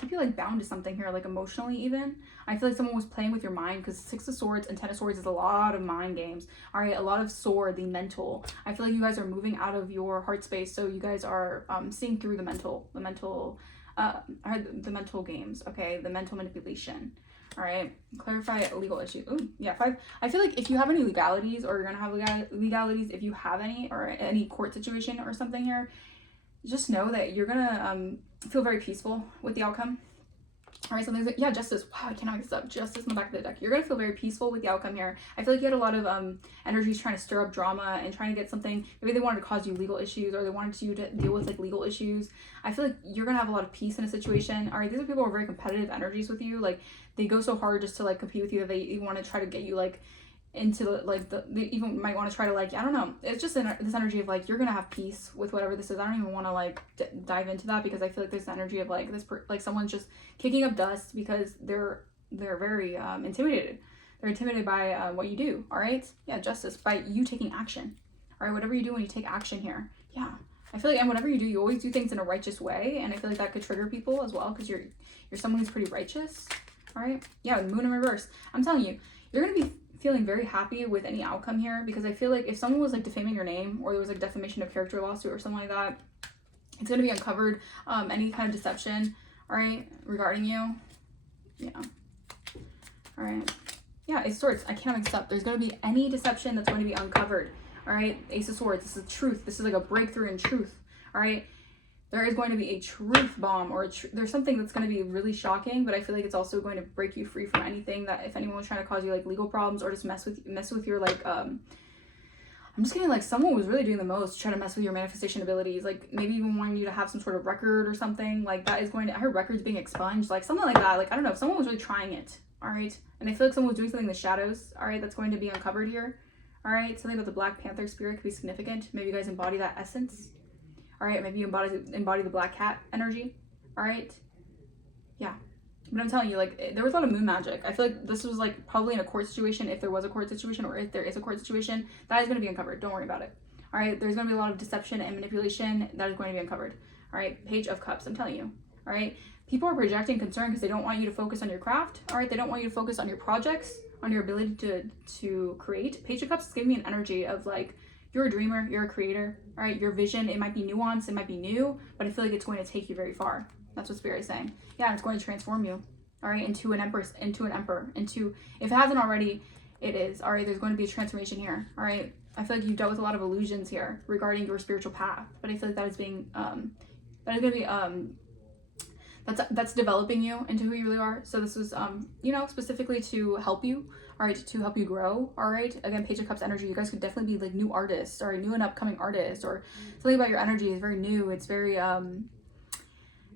keep you like bound to something here, like emotionally even. I feel like someone was playing with your mind, because Six of Swords and Ten of Swords is a lot of mind games. All right, a lot of sword, the mental. I feel like you guys are moving out of your heart space, so you guys are seeing through the mental games, okay, the mental manipulation. All right, clarify legal issues. Ooh, yeah, 5. I feel like if you have any legalities, or you're gonna have legalities, if you have any, or any court situation or something here, just know that you're gonna feel very peaceful with the outcome. All right, so there's yeah, justice. Wow, I cannot mix up. Justice in the back of the deck. You're gonna feel very peaceful with the outcome here. I feel like you had a lot of energies trying to stir up drama and trying to get something. Maybe they wanted to cause you legal issues, or they wanted you to deal with like legal issues. I feel like you're gonna have a lot of peace in a situation. All right, these are people who are very competitive energies with you. Like they go so hard just to like compete with you that they want to try to get you like into like they even might want to try to like, I don't know, it's just this energy of like you're gonna have peace with whatever this is. I don't even want to like dive into that, because I feel like there's energy of like like someone's just kicking up dust because they're very intimidated. They're intimidated by what you do. All right, yeah, justice, by you taking action. All right, whatever you do when you take action here, yeah, I feel like, and whatever you do, you always do things in a righteous way, and I feel like that could trigger people as well, because you're someone who's pretty righteous. All right, yeah, the Moon in reverse. I'm telling you, you're gonna be feeling very happy with any outcome here, because I feel like if someone was like defaming your name, or there was like defamation of character lawsuit or something like that, it's going to be uncovered. Any kind of deception, all right, regarding you. Yeah, all right, yeah, Ace of Swords, I can't mix up. There's going to be any deception that's going to be uncovered. All right, Ace of Swords, this is truth. This is like a breakthrough in truth. All right, there is going to be a truth bomb, or there's something that's going to be really shocking, but I feel like it's also going to break you free from anything that, if anyone was trying to cause you like legal problems, or just mess with your like I'm just getting like someone was really doing the most to try to mess with your manifestation abilities, like maybe even wanting you to have some sort of record or something like that is going to, I heard records being expunged, like something like that. Like I don't know, if someone was really trying it. All right, and I feel like someone was doing something in the shadows. All right, that's going to be uncovered here. All right, something about the Black Panther spirit could be significant. Maybe you guys embody that essence. All right, maybe you embody the black cat energy. All right, yeah, but I'm telling you, like there was a lot of moon magic. I feel like this was like probably in a court situation, if there was a court situation, or if there is a court situation, that is going to be uncovered. Don't worry about it. All right, there's going to be a lot of deception and manipulation that is going to be uncovered. All right, Page of Cups, I'm telling you. All right, people are projecting concern because they don't want you to focus on your craft. All right, they don't want you to focus on your projects, on your ability to create. Page of Cups is giving me an energy of like, you're a dreamer, you're a creator, all right? Your vision, it might be nuanced, it might be new, but I feel like it's going to take you very far. That's what Spirit is saying. Yeah, it's going to transform you, all right, into an empress, into an emperor, into, if it hasn't already, it is, all right? There's going to be a transformation here, all right? I feel like you've dealt with a lot of illusions here regarding your spiritual path, but I feel like that is being, that is going to be, that's developing you into who you really are. So this was, you know, specifically to help you, all right, to help you grow, all right? Again, Page of Cups energy, you guys could definitely be like new artists, or new and upcoming artists, or something about your energy is very new. It's very,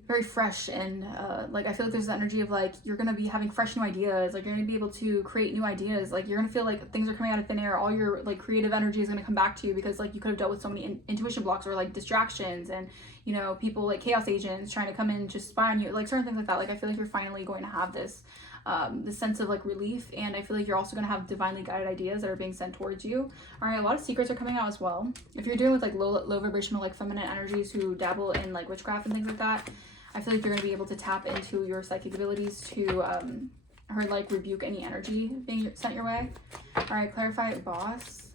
very fresh, and like I feel like there's the energy of like you're gonna be having fresh new ideas, like you're gonna be able to create new ideas, like you're gonna feel like things are coming out of thin air. All your like creative energy is gonna come back to you, because like you could have dealt with so many intuition blocks, or like distractions, and you know, people like chaos agents trying to come in just spy on you, like certain things like that. Like I feel like you're finally going to have this this sense of like relief, and I feel like you're also going to have divinely guided ideas that are being sent towards you. All right, a lot of secrets are coming out as well. If you're dealing with like low vibrational, like feminine energies who dabble in like witchcraft and things like that, I feel like you're going to be able to tap into your psychic abilities to like rebuke any energy being sent your way. All right, clarify boss.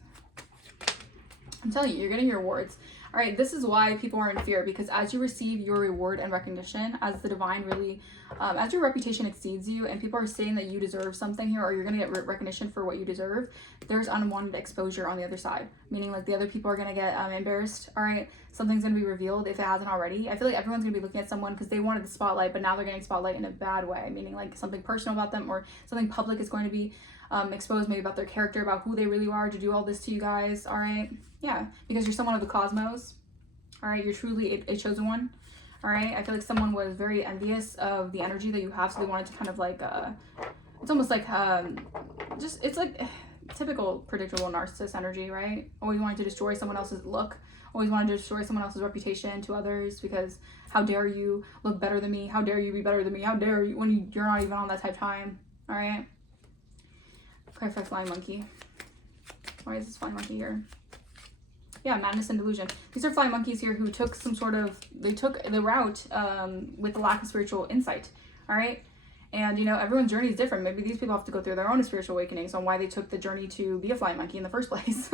I'm telling you, you're getting your awards. All right, this is why people are in fear, because as you receive your reward and recognition, as the divine really, as your reputation exceeds you and people are saying that you deserve something here, or you're going to get recognition for what you deserve, there's unwanted exposure on the other side, meaning like the other people are going to get embarrassed. All right, something's going to be revealed if it hasn't already. I feel like everyone's going to be looking at someone because they wanted the spotlight, but now they're getting spotlight in a bad way, meaning like something personal about them or something public is going to be exposed, maybe about their character, about who they really are to do all this to you guys. All right, yeah, because you're someone of the cosmos. All right, you're truly a chosen one. All right, I feel like someone was very envious of the energy that you have, so they wanted to kind of like it's almost like just, it's like typical predictable narcissist energy, right? Always wanting to destroy someone else's look, always wanting to destroy someone else's reputation to others, because how dare you look better than me, how dare you be better than me, how dare you, when you're not even on that type of time. All right, cry for a flying monkey. Why is this flying monkey here? Yeah, madness and delusion. These are flying monkeys here who took some sort of, they took the route with the lack of spiritual insight. All right, and you know, everyone's journey is different. Maybe these people have to go through their own spiritual awakenings on why they took the journey to be a flying monkey in the first place.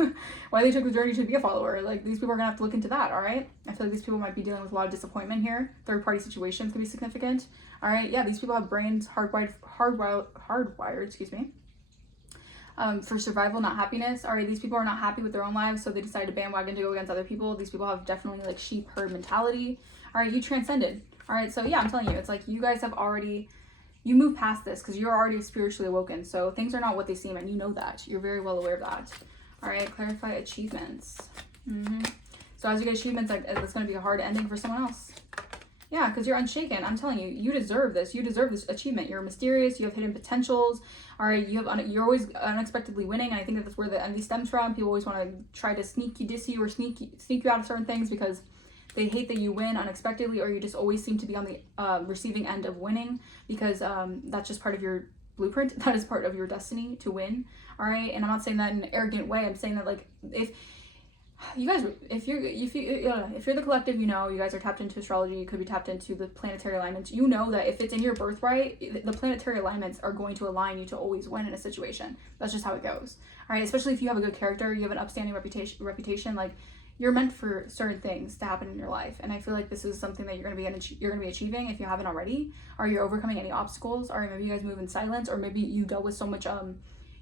Why they took the journey to be a follower. Like, these people are gonna have to look into that. All right, I feel like these people might be dealing with a lot of disappointment here. Third party situations can be significant. All right, yeah, these people have brains hardwired, excuse me, for survival, not happiness. All right, these people are not happy with their own lives, so they decide to bandwagon to go against other people. These people have definitely like sheep herd mentality. All right, you transcended. All right, so yeah, I'm telling you, it's like you guys have already, you move past this because you're already spiritually awoken. So things are not what they seem, and you know that. You're very well aware of that. All right, clarify achievements. So as you get achievements, like, it's going to be a hard ending for someone else. Yeah, because you're unshaken. I'm telling you, you deserve this. You deserve this achievement. You're mysterious. You have hidden potentials. All right, you're always unexpectedly winning. And I think that's where the envy stems from. People always want to try to sneak you, diss you, or sneak you out of certain things because they hate that you win unexpectedly, or you just always seem to be on the receiving end of winning, because that's just part of your blueprint. That is part of your destiny to win. All right, and I'm not saying that in an arrogant way. I'm saying that, like, if you guys, if you're the collective, you know, you guys are tapped into astrology, you could be tapped into the planetary alignments. You know that if it's in your birthright, the planetary alignments are going to align you to always win in a situation. That's just how it goes. All right, especially if you have a good character, you have an upstanding reputation, like, you're meant for certain things to happen in your life. And I feel like this is something that you're gonna be achieving if you haven't already, or you're overcoming any obstacles, or maybe you guys move in silence, or maybe you dealt with so much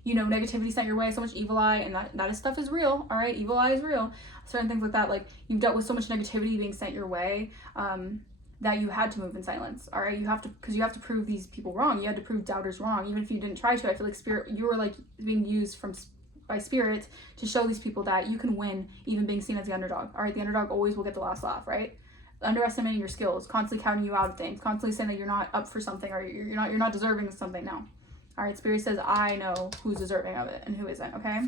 you know, negativity sent your way, so much evil eye, and that stuff is real. All right, evil eye is real. Certain things like that, like, you've dealt with so much negativity being sent your way that you had to move in silence. All right, you have to, because you have to prove these people wrong. You had to prove doubters wrong, even if you didn't try to. I feel like you were like being used by spirit to show these people that you can win, even being seen as the underdog. All right, the underdog always will get the last laugh, right? Underestimating your skills, constantly counting you out of things, constantly saying that you're not up for something, or you're not deserving of something. No. All right, Spirit says, I know who's deserving of it and who isn't, okay?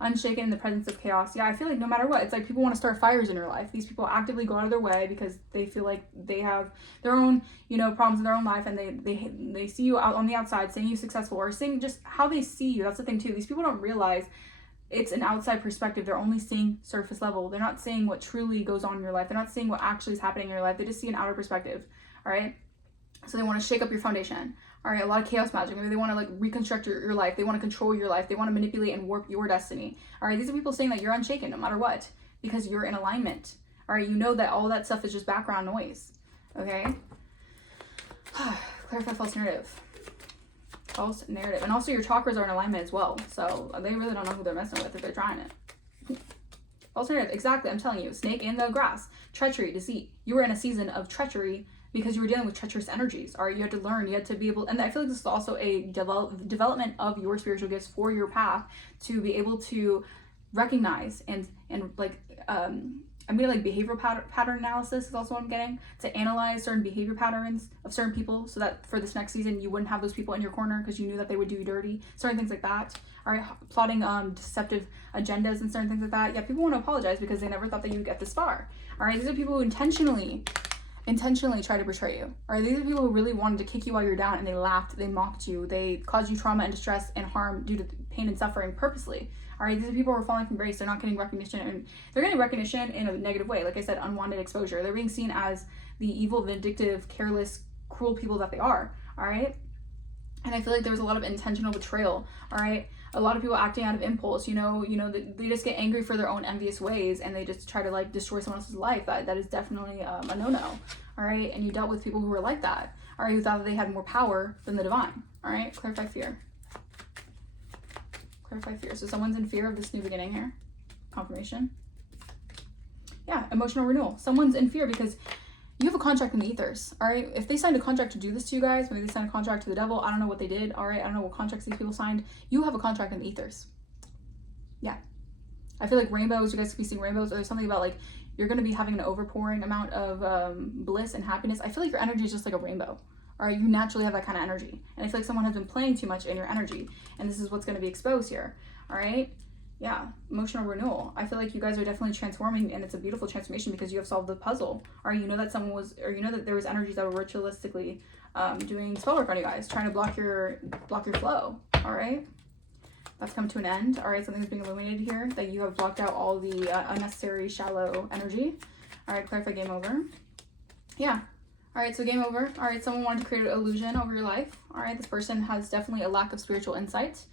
Unshaken in the presence of chaos. Yeah, I feel like no matter what, it's like people want to start fires in your life. These people actively go out of their way because they feel like they have their own, you know, problems in their own life, and they see you out on the outside saying you're successful, or saying just how they see you. That's the thing too. These people don't realize it's an outside perspective. They're only seeing surface level. They're not seeing what truly goes on in your life. They're not seeing what actually is happening in your life. They just see an outer perspective, all right? So they want to shake up your foundation. All right, a lot of chaos magic. Maybe they want to like reconstruct your life. They want to control your life. They want to manipulate and warp your destiny. All right, these are people saying that you're unshaken no matter what, because you're in alignment. All right, you know that all that stuff is just background noise. Okay? Clarify false narrative. False narrative. And also your chakras are in alignment as well. So they really don't know who they're messing with if they're trying it. False narrative. Exactly, I'm telling you. Snake in the grass. Treachery, deceit. You were in a season of treachery because you were dealing with treacherous energies. All right, you had to learn, you had to be able, and I feel like this is also a development of your spiritual gifts for your path, to be able to recognize and like, I'm getting like behavioral pattern analysis is also what I'm getting, to analyze certain behavior patterns of certain people, so that for this next season, you wouldn't have those people in your corner because you knew that they would do you dirty, certain things like that. All right, plotting deceptive agendas and certain things like that. Yeah, people want to apologize because they never thought that you would get this far. All right, these are people who intentionally try to betray you. All right, these are people who really wanted to kick you while you're down, and they laughed, they mocked you, they caused you trauma and distress and harm due to pain and suffering purposely. All right, these are people who are falling from grace. They're not getting recognition, and they're getting recognition in a negative way. Like I said, unwanted exposure. They're being seen as the evil, vindictive, careless, cruel people that they are. All right, And I feel like there was a lot of intentional betrayal, all right? A lot of people acting out of impulse, they just get angry for their own envious ways, and they just try to like destroy someone else's life. That is definitely a no-no, all right? And you dealt with people who were like that, all right, who thought that they had more power than the divine, all right? Clarify fear. Clarify fear. So someone's in fear of this new beginning here. Confirmation. Yeah, emotional renewal. Someone's in fear because you have a contract in the ethers, all right? If they signed a contract to do this to you guys, maybe they signed a contract to the devil, I don't know what they did, all right? I don't know what contracts these people signed. You have a contract in the ethers. Yeah. I feel like rainbows, you guys could be seeing rainbows, or there's something about like, you're going to be having an overpouring amount of bliss and happiness. I feel like your energy is just like a rainbow, all right? You naturally have that kind of energy. And I feel like someone has been playing too much in your energy, and this is what's going to be exposed here, all right? Yeah, emotional renewal. I feel like you guys are definitely transforming, and it's a beautiful transformation because you have solved the puzzle. Or you know that someone was, or you know that there was energies that were ritualistically doing spell work on you guys, trying to block your flow. All right, that's come to an end. All right, something's being illuminated here that you have blocked out all the unnecessary shallow energy. All right, clarify, game over. Yeah. All right, so game over. All right, someone wanted to create an illusion over your life. All right, this person has definitely a lack of spiritual insight.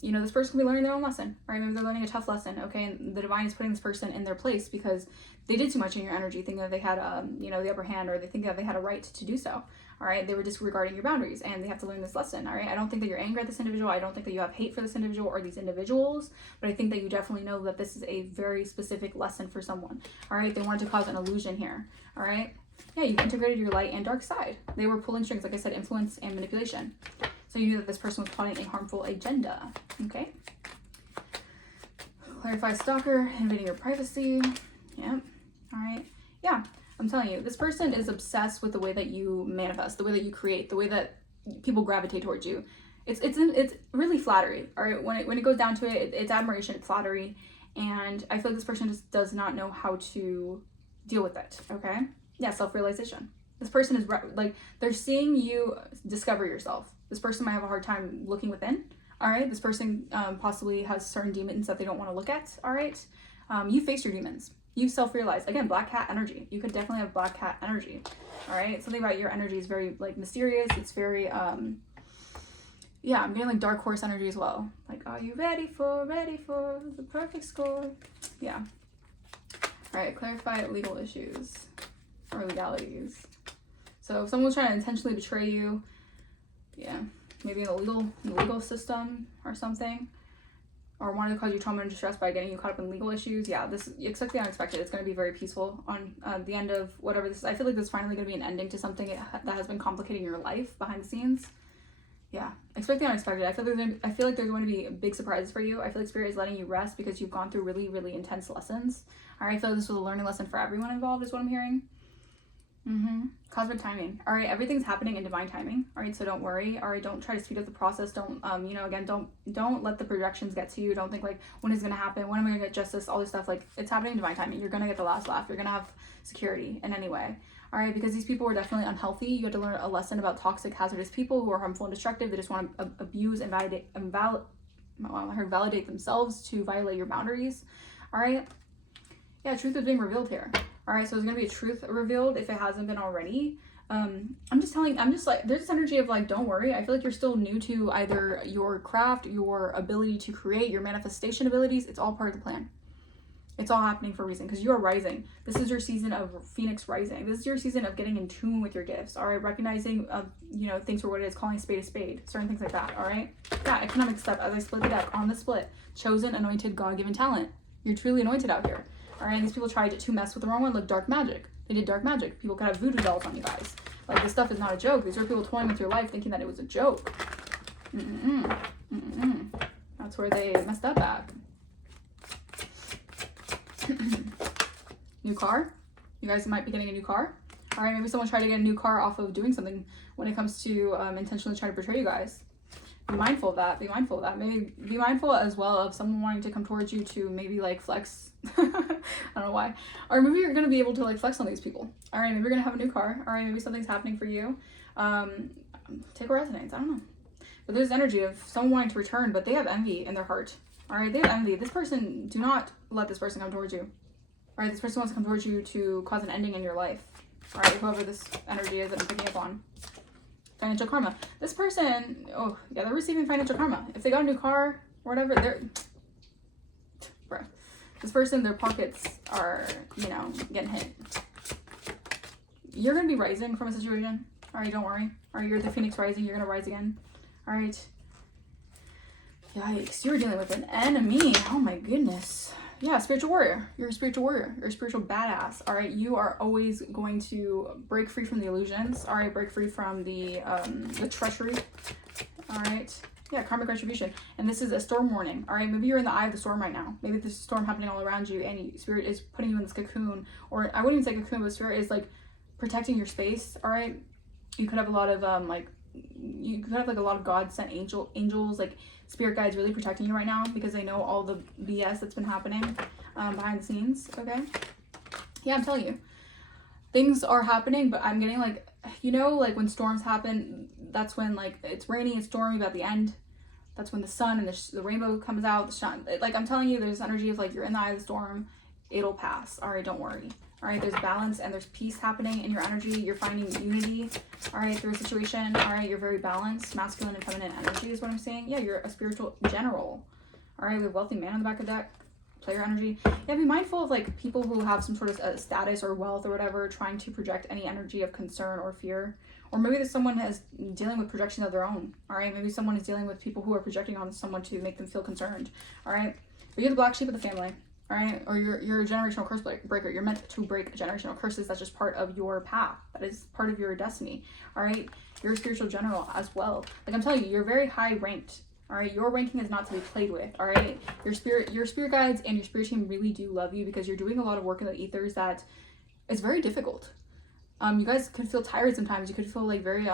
This person can be learning their own lesson, right? Maybe they're learning a tough lesson, okay? And the divine is putting this person in their place because they did too much in your energy, thinking that they had, the upper hand, or they think that they had a right to do so, all right? They were disregarding your boundaries, and they have to learn this lesson, all right? I don't think that you're angry at this individual. I don't think that you have hate for this individual or these individuals, but I think that you definitely know that this is a very specific lesson for someone, all right? They wanted to cause an illusion here, all right? Yeah, you've integrated your light and dark side. They were pulling strings, like I said, influence and manipulation. So you knew that this person was plotting a harmful agenda, okay? Clarify stalker, invading your privacy. Yeah, all right. Yeah, I'm telling you, this person is obsessed with the way that you manifest, the way that you create, the way that people gravitate towards you. It's really flattery, all right? When it goes down to it, it's admiration, it's flattery, and I feel like this person just does not know how to deal with it, okay? Yeah, self-realization. This person is they're seeing you discover yourself. This person might have a hard time looking within, all right? This person possibly has certain demons that they don't want to look at, all right? You face your demons. You self-realize. Again, black cat energy. You could definitely have black cat energy, all right? Something about your energy is very, mysterious. It's very, I'm getting, dark horse energy as well. Like, are you ready for the perfect score? Yeah. All right, clarify legal issues or legalities. So if someone's trying to intentionally betray you, yeah, maybe in the legal system or something, or wanted to cause you trauma and distress by getting you caught up in legal issues, yeah, expect the unexpected. It's going to be very peaceful on the end of whatever this is. I feel like there's finally going to be an ending to something that has been complicating your life behind the scenes. Yeah, expect the unexpected. I feel like there's going to be big surprises for you. I feel like Spirit is letting you rest because you've gone through really, really intense lessons. All right, I feel like this was a learning lesson for everyone involved is what I'm hearing. Cosmic timing. All right, everything's happening in divine timing. All right, so don't worry. All right, don't try to speed up the process. Don't again, don't let the projections get to you. Don't think like, when is it gonna happen? When am I gonna get justice? All this stuff. Like, it's happening in divine timing. You're gonna get the last laugh. You're gonna have security in any way. All right, because these people were definitely unhealthy. You had to learn a lesson about toxic, hazardous people who are harmful and destructive. They just want to abuse and validate themselves to violate your boundaries. All right. Yeah, truth is being revealed here. All right, so there's gonna be a truth revealed if it hasn't been already. there's this energy of don't worry. I feel like you're still new to either your craft, your ability to create, your manifestation abilities. It's all part of the plan. It's all happening for a reason because you are rising. This is your season of Phoenix rising. This is your season of getting in tune with your gifts. All right, recognizing things for what it is, calling a spade, certain things like that. All right, yeah, economic step. As I split the deck on the split, chosen, anointed, God-given talent. You're truly anointed out here. All right, and these people tried to mess with the wrong one, like dark magic. They did dark magic. People could have voodoo dolls on you guys. Like, this stuff is not a joke. These are people toying with your life, thinking that it was a joke. That's where they messed up at. New car. You guys might be getting a new car. All right, maybe someone tried to get a new car off of doing something when it comes to intentionally trying to betray you guys. Be mindful of that. Be mindful of that. Maybe be mindful as well of someone wanting to come towards you to maybe flex. I don't know why. Or maybe you're gonna be able to flex on these people. All right, maybe you're gonna have a new car. All right, maybe something's happening for you. Take a resonates. I don't know. But there's energy of someone wanting to return, but they have envy in their heart. All right, they have envy. This person, do not let this person come towards you. All right, this person wants to come towards you to cause an ending in your life. All right, whoever this energy is that I'm picking up on. Financial karma. This person, oh yeah, they're receiving financial karma. If they got a new car or whatever, they're, bro. This person, their pockets are, you know, getting hit. You're gonna be rising from a situation. All right, don't worry. All right, you're the phoenix rising. You're gonna rise again. All right. Yikes, you're dealing with an enemy. Oh my goodness. Yeah, spiritual warrior. You're a spiritual warrior. You're a spiritual badass. All right, you are always going to break free from the illusions. All right, break free from the treachery. All right. Yeah, karmic retribution. And this is a storm warning. All right, maybe you're in the eye of the storm right now. Maybe there's a storm happening all around you, and Spirit is putting you in this cocoon, or I wouldn't even say cocoon, but Spirit is like protecting your space. All right, you could have a lot of you could have like a lot of God sent angels, like spirit guides, really protecting you right now because they know all the BS that's been happening behind the scenes. Okay, yeah, I'm telling you, things are happening, but I'm getting like, you know, like when storms happen, that's when like it's rainy and stormy, but at the end, that's when the sun and the rainbow comes out. The sun, like I'm telling you, there's energy of like you're in the eye of the storm. It'll pass. All right, don't worry. All right, there's balance and there's peace happening in your energy. You're finding unity, all right, through a situation. All right, you're very balanced. Masculine and feminine energy is what I'm saying. Yeah, you're a spiritual general. All right, we have wealthy man on the back of the deck. Player energy. Yeah, be mindful of like people who have some sort of status or wealth or whatever, trying to project any energy of concern or fear. Or maybe there's someone that's dealing with projection of their own. All right, maybe someone is dealing with people who are projecting on someone to make them feel concerned. All right, but you're the black sheep of the family. All right, or you're a generational curse breaker. You're meant to break generational curses. That's just part of your path. That is part of your destiny. All right, you're a spiritual general as well. Like I'm telling you, you're very high ranked. All right, your ranking is not to be played with. All right, your spirit guides and your spirit team really do love you because you're doing a lot of work in the ethers that is very difficult. You guys could feel tired sometimes. You could feel like very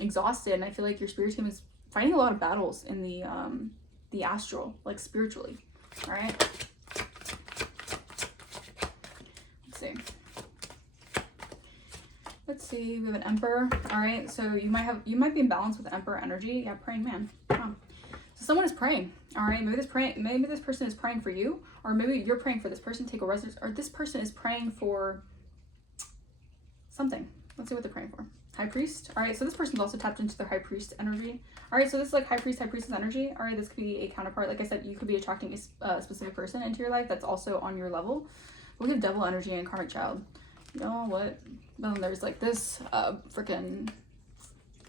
exhausted, and I feel like your spirit team is fighting a lot of battles in the astral, like spiritually. All right. Let's see, we have an emperor. All right, so you might be in balance with emperor energy. Yeah, praying man. Wow. So someone is praying. All right, maybe this person is praying for you, or maybe you're praying for this person. Take a resonance, or this person is praying for something. Let's see what they're praying for. High priest. All right, so this person's also tapped into their high priest energy. All right, so this is like high priestess energy. All right, this could be a counterpart. Like I said, you could be attracting a specific person into your life that's also on your level. We have devil energy and karmic child. You know what? Then there's like this freaking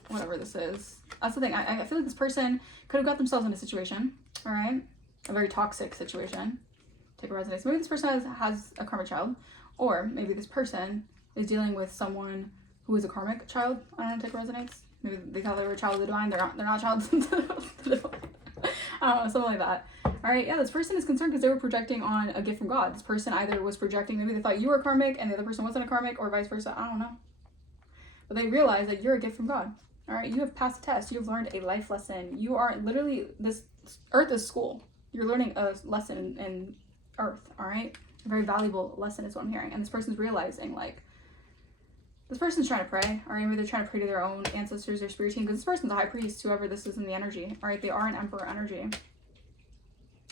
whatever this is. That's the thing. I feel like this person could have got themselves in a situation. All right, a very toxic situation. Take a resonance. Maybe this person has a karmic child, or maybe this person is dealing with someone who is a karmic child. I don't know. Take a resonance. Maybe they thought they were a child of the divine. They're not a child of the divine. I don't know, something like that. All right, yeah, this person is concerned because they were projecting on a gift from God. This person either was projecting, maybe they thought you were karmic and the other person wasn't a karmic, or vice versa. I don't know. But they realized that you're a gift from God. All right, you have passed a test. You have learned a life lesson. You are literally, this earth is school. You're learning a lesson in earth, all right? A very valuable lesson is what I'm hearing. And this person's realizing, like, this person's trying to pray, all right? Maybe they're trying to pray to their own ancestors, their spirit team, because this person's a high priest, whoever this is in the energy, all right? They are an emperor energy.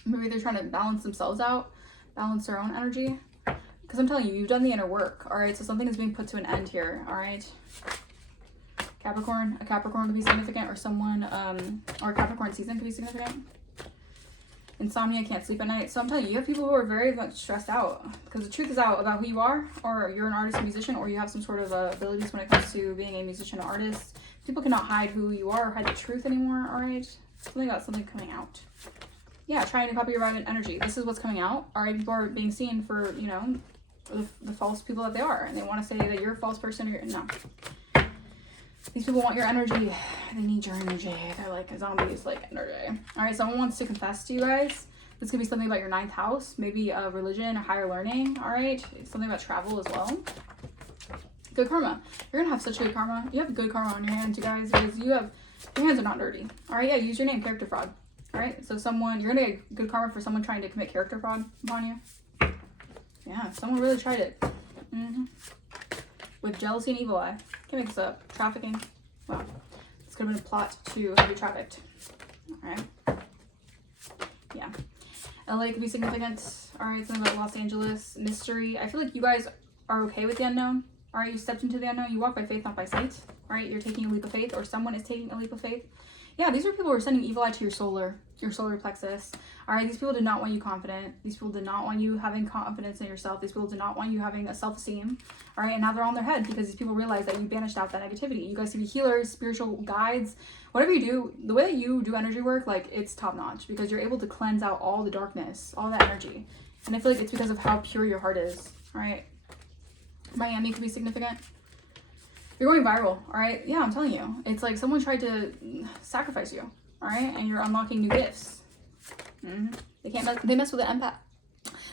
Maybe they're trying to balance themselves out, balance their own energy. Because I'm telling you, you've done the inner work, all right? So something is being put to an end here, all right? Capricorn, a Capricorn could be significant, or someone, or Capricorn season could be significant. Insomnia, can't sleep at night. So I'm telling you, you have people who are very much stressed out because the truth is out about who you are, or you're an artist or musician, or you have some sort of abilities when it comes to being a musician or artist. People cannot hide who you are or hide the truth anymore, all right? Something about something coming out. Yeah, trying to copy your vibe energy. This is what's coming out, all right? People are being seen for, you know, the false people that they are, and they want to say that you're a false person, or no. These people want your energy. They need your energy. They're like zombies, like energy. All right, someone wants to confess to you guys. This could be something about your 9th house, maybe religion, higher learning, all right? Something about travel as well. Good karma. You're gonna have such good karma. You have good karma on your hands, you guys, because your hands are not dirty. All right, yeah, use your name, character fraud. All right, so you're gonna get good karma for someone trying to commit character fraud upon you. Yeah, someone really tried it. With jealousy and evil eye. Can't make this up. Trafficking. Wow. This could have been a plot to have you trafficked. Alright. Yeah. LA could be significant. Alright, something about Los Angeles. Mystery. I feel like you guys are okay with the unknown. Alright, you stepped into the unknown. You walk by faith, not by sight. All right, you're taking a leap of faith, or someone is taking a leap of faith. Yeah, these are people who are sending evil eye to your solar plexus. All right, these people did not want you confident. These people did not want you having confidence in yourself. These people did not want you having a self-esteem. All right, and now they're on their head because these people realize that you banished out that negativity. You guys can be healers, spiritual guides, whatever you do. The way that you do energy work, like, it's top notch because you're able to cleanse out all the darkness, all that energy. And I feel like it's because of how pure your heart is. All right, Miami could be significant. You're going viral, all right? Yeah, I'm telling you. It's like someone tried to sacrifice you, all right? And you're unlocking new gifts. They mess with an empath.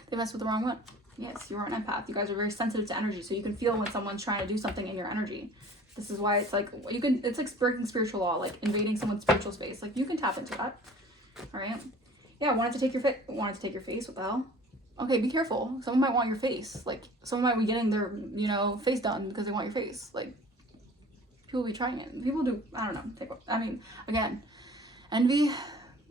They mess with the wrong one. Yes, you are an empath. You guys are very sensitive to energy, so you can feel when someone's trying to do something in your energy. This is why it's like, it's like breaking spiritual law, like invading someone's spiritual space. Like, you can tap into that, all right? Yeah, wanted to take your face, what the hell? Okay, be careful. Someone might want your face. Like, someone might be getting their, face done because they want your face. Like, people be trying it. People do, I don't know. Again, envy,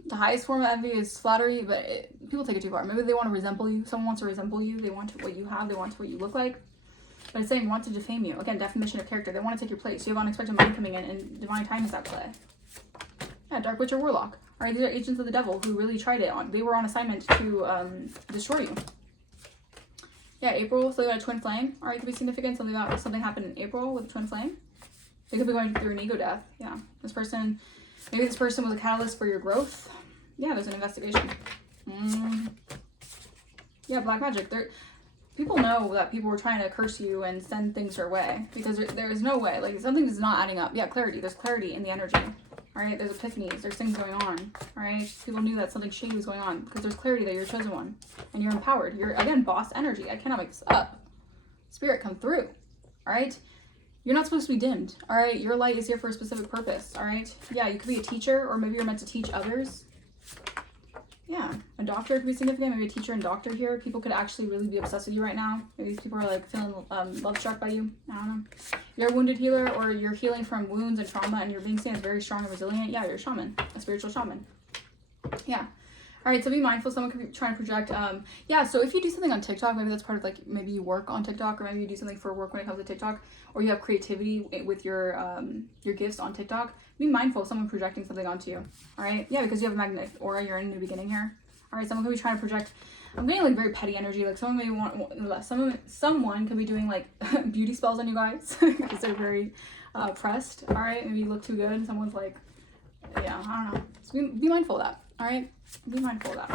the highest form of envy is flattery, but people take it too far. Maybe they want to resemble you. Someone wants to resemble you. They want what you have. They want what you look like. But it's saying want to defame you. Again, defamation of character. They want to take your place. You have unexpected money coming in, and divine time is at play. Yeah, Dark Witch or Warlock. All right, these are agents of the devil who really tried it on. They were on assignment to destroy you. Yeah, April, something about a twin flame. All right, could be significant. Something happened in April with a twin flame. They could be going through an ego death. Yeah, maybe this person was a catalyst for your growth. Yeah, there's an investigation. Yeah, black magic. People know that people were trying to curse you and send things your way because there is no way. Like, something is not adding up. Yeah, clarity. There's clarity in the energy. All right, there's epiphanies. There's things going on. All right, people knew that something shady was going on because there's clarity that you're a chosen one and you're empowered. You're, again, boss energy. I cannot make this up. Spirit, come through. All right. You're not supposed to be dimmed, all right? Your light is here for a specific purpose, all right? Yeah, you could be a teacher, or maybe you're meant to teach others. Yeah, a doctor could be significant. Maybe a teacher and doctor here. People could actually really be obsessed with you right now. Maybe these people are like feeling love struck by you. I don't know. You're a wounded healer, or you're healing from wounds and trauma, and you're being seen as very strong and resilient. Yeah, you're a shaman, a spiritual shaman. Yeah. All right, so be mindful. Someone could be trying to project. Yeah, so if you do something on TikTok, maybe that's part of, like, maybe you work on TikTok, or maybe you do something for work when it comes to TikTok, or you have creativity with your gifts on TikTok. Be mindful of someone projecting something onto you. All right, yeah, because you have a magnetic aura. You're in the beginning here. All right, someone could be trying to project. I'm getting like very petty energy. Like, someone may want someone could be doing like beauty spells on you guys because they're very pressed. All right, maybe you look too good, and someone's like, yeah, I don't know. So be mindful of that. All right, be mindful of that.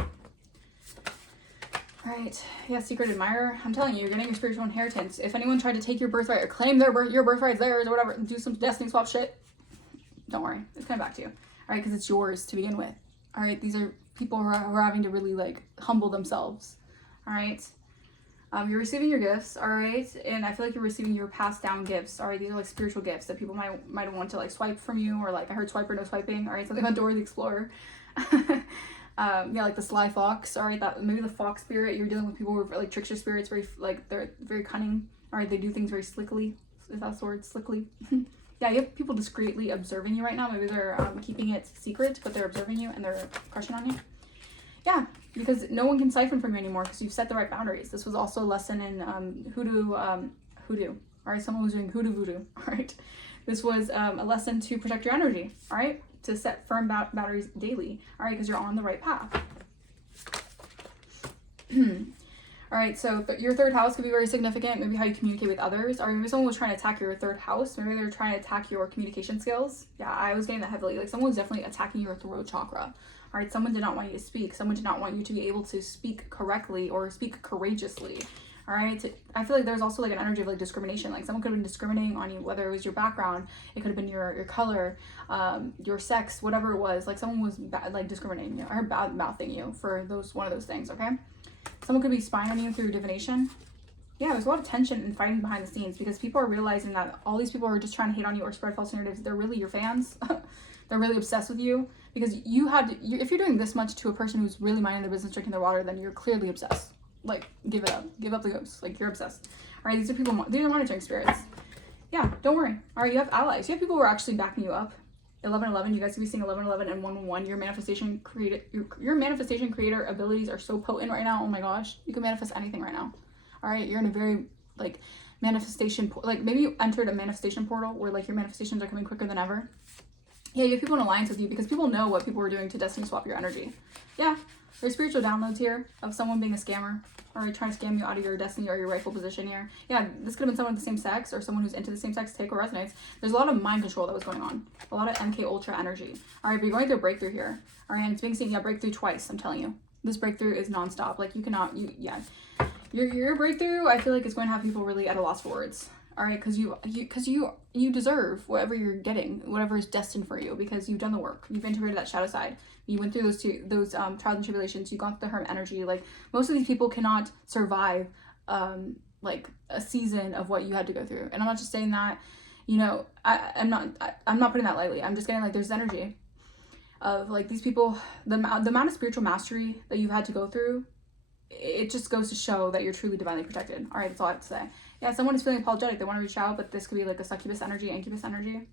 All right, yeah, secret admirer. I'm telling you, you're getting your spiritual inheritance. If anyone tried to take your birthright or claim your birthright's theirs or whatever, do some destiny swap shit, don't worry, it's coming back to you. All right, because it's yours to begin with. All right, these are people who are having to really like humble themselves. All right, you're receiving your gifts. All right, and I feel like you're receiving your passed down gifts. All right, these are like spiritual gifts that people might want to like swipe from you, or like I heard swipe or no swiping. All right, something about Dora the Explorer. Yeah, like the sly fox. All right, that maybe the fox spirit. You're dealing with people who are like trickster spirits, very like they're very cunning. All right, they do things very slickly. Is that the word, slickly? Yeah, you have people discreetly observing you right now. Maybe they're keeping it secret, but they're observing you and they're crushing on you. Yeah, because no one can siphon from you anymore because you've set the right boundaries. This was also a lesson in hoodoo. All right, someone was doing hoodoo voodoo. All right, this was a lesson to protect your energy. All right, to set firm boundaries daily. All right, because you're on the right path. All right, so your third house could be very significant. Maybe how you communicate with others. Or maybe someone was trying to attack your third house. Maybe they're trying to attack your communication skills. Yeah, I was getting that heavily. Like, someone was definitely attacking your throat chakra. All right, someone did not want you to speak. Someone did not want you to be able to speak correctly or speak courageously. All right, I feel like there's also like an energy of like discrimination. Like, someone could have been discriminating on you, whether it was your background, it could have been your color, your sex, whatever it was. Like, someone was like discriminating you or bad mouthing you for one of those things. Okay. Someone could be spying on you through divination. Yeah, there's a lot of tension and fighting behind the scenes because people are realizing that all these people are just trying to hate on you or spread false narratives. They're really your fans. They're really obsessed with you because if you're doing this much to a person who's really minding their business, drinking their water, then you're clearly obsessed. Like, give it up. Give up the ghost. Like, you're obsessed. All right, these are monitoring spirits. Yeah, don't worry. All right, you have allies. You have people who are actually backing you up. 1111, you guys could be seeing 1111 and 111. Your manifestation creator abilities are so potent right now. Oh my gosh, you can manifest anything right now. All right, you're in a very like manifestation, like maybe you entered a manifestation portal where like your manifestations are coming quicker than ever. Yeah, you have people in alliance with you because people know what people are doing to destiny swap your energy. Yeah, there's spiritual downloads here of someone being a scammer or trying to scam you out of your destiny or your rightful position here. Yeah, this could have been someone of the same sex or someone who's into the same sex. Take what resonates. There's a lot of mind control that was going on. A lot of MK Ultra energy. All right, but you're going through a breakthrough here. All right, and it's being seen. Yeah, breakthrough twice. I'm telling you, this breakthrough is nonstop. Like you cannot. Yeah, your breakthrough. I feel like it's going to have people really at a loss for words. All right, because you deserve whatever you're getting, whatever is destined for you, because you've done the work. You've integrated that shadow side. You went through those trials and tribulations. You got the hermit energy. Like most of these people cannot survive like a season of what you had to go through. And I'm not just saying that, you know, I'm not putting that lightly. I'm just getting like there's energy of like these people, the amount of spiritual mastery that you've had to go through. It just goes to show that you're truly divinely protected. All right, that's all I have to say. Yeah, someone is feeling apologetic. They want to reach out, but this could be like a succubus energy, incubus energy.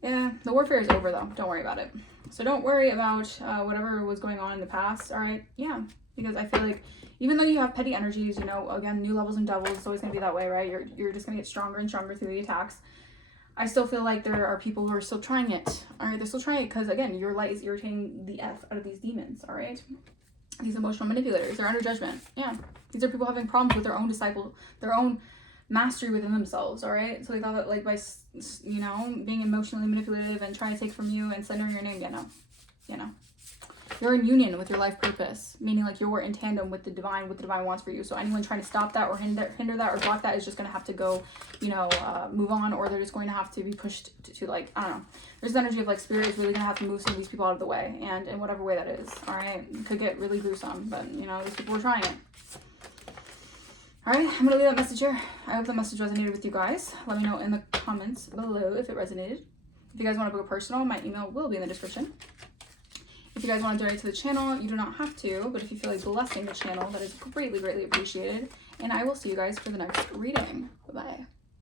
Yeah, the warfare is over though. Don't worry about it. So don't worry about whatever was going on in the past. All right, yeah, because I feel like even though you have petty energies, you know, again, new levels and devils, it's always gonna be that way, right? You're just gonna get stronger and stronger through the attacks. I still feel like there are people who are still trying it. All right, they're still trying it because again, your light is irritating the F out of these demons. All right. These emotional manipulators, they're under judgment. Yeah, these are people having problems with their own their own mastery within themselves. All right, so they thought that like by, you know, being emotionally manipulative and trying to take from you and slandering your name, you know, you're in union with your life purpose, meaning like you're in tandem with the divine, what the divine wants for you. So anyone trying to stop that or hinder that or block that is just going to have to go, you know, move on, or they're just going to have to be pushed to like, I don't know. There's energy of like spirit is really going to have to move some of these people out of the way, and in whatever way that is. All right, it could get really gruesome, but you know, these people are trying it. All right, I'm gonna leave that message here. I hope the message resonated with you guys. Let me know in the comments below if it resonated. If you guys want to book a personal, my email will be in the description. If you guys want to donate to the channel, you do not have to, but if you feel like blessing the channel, that is greatly, greatly appreciated. And I will see you guys for the next reading. Bye-bye.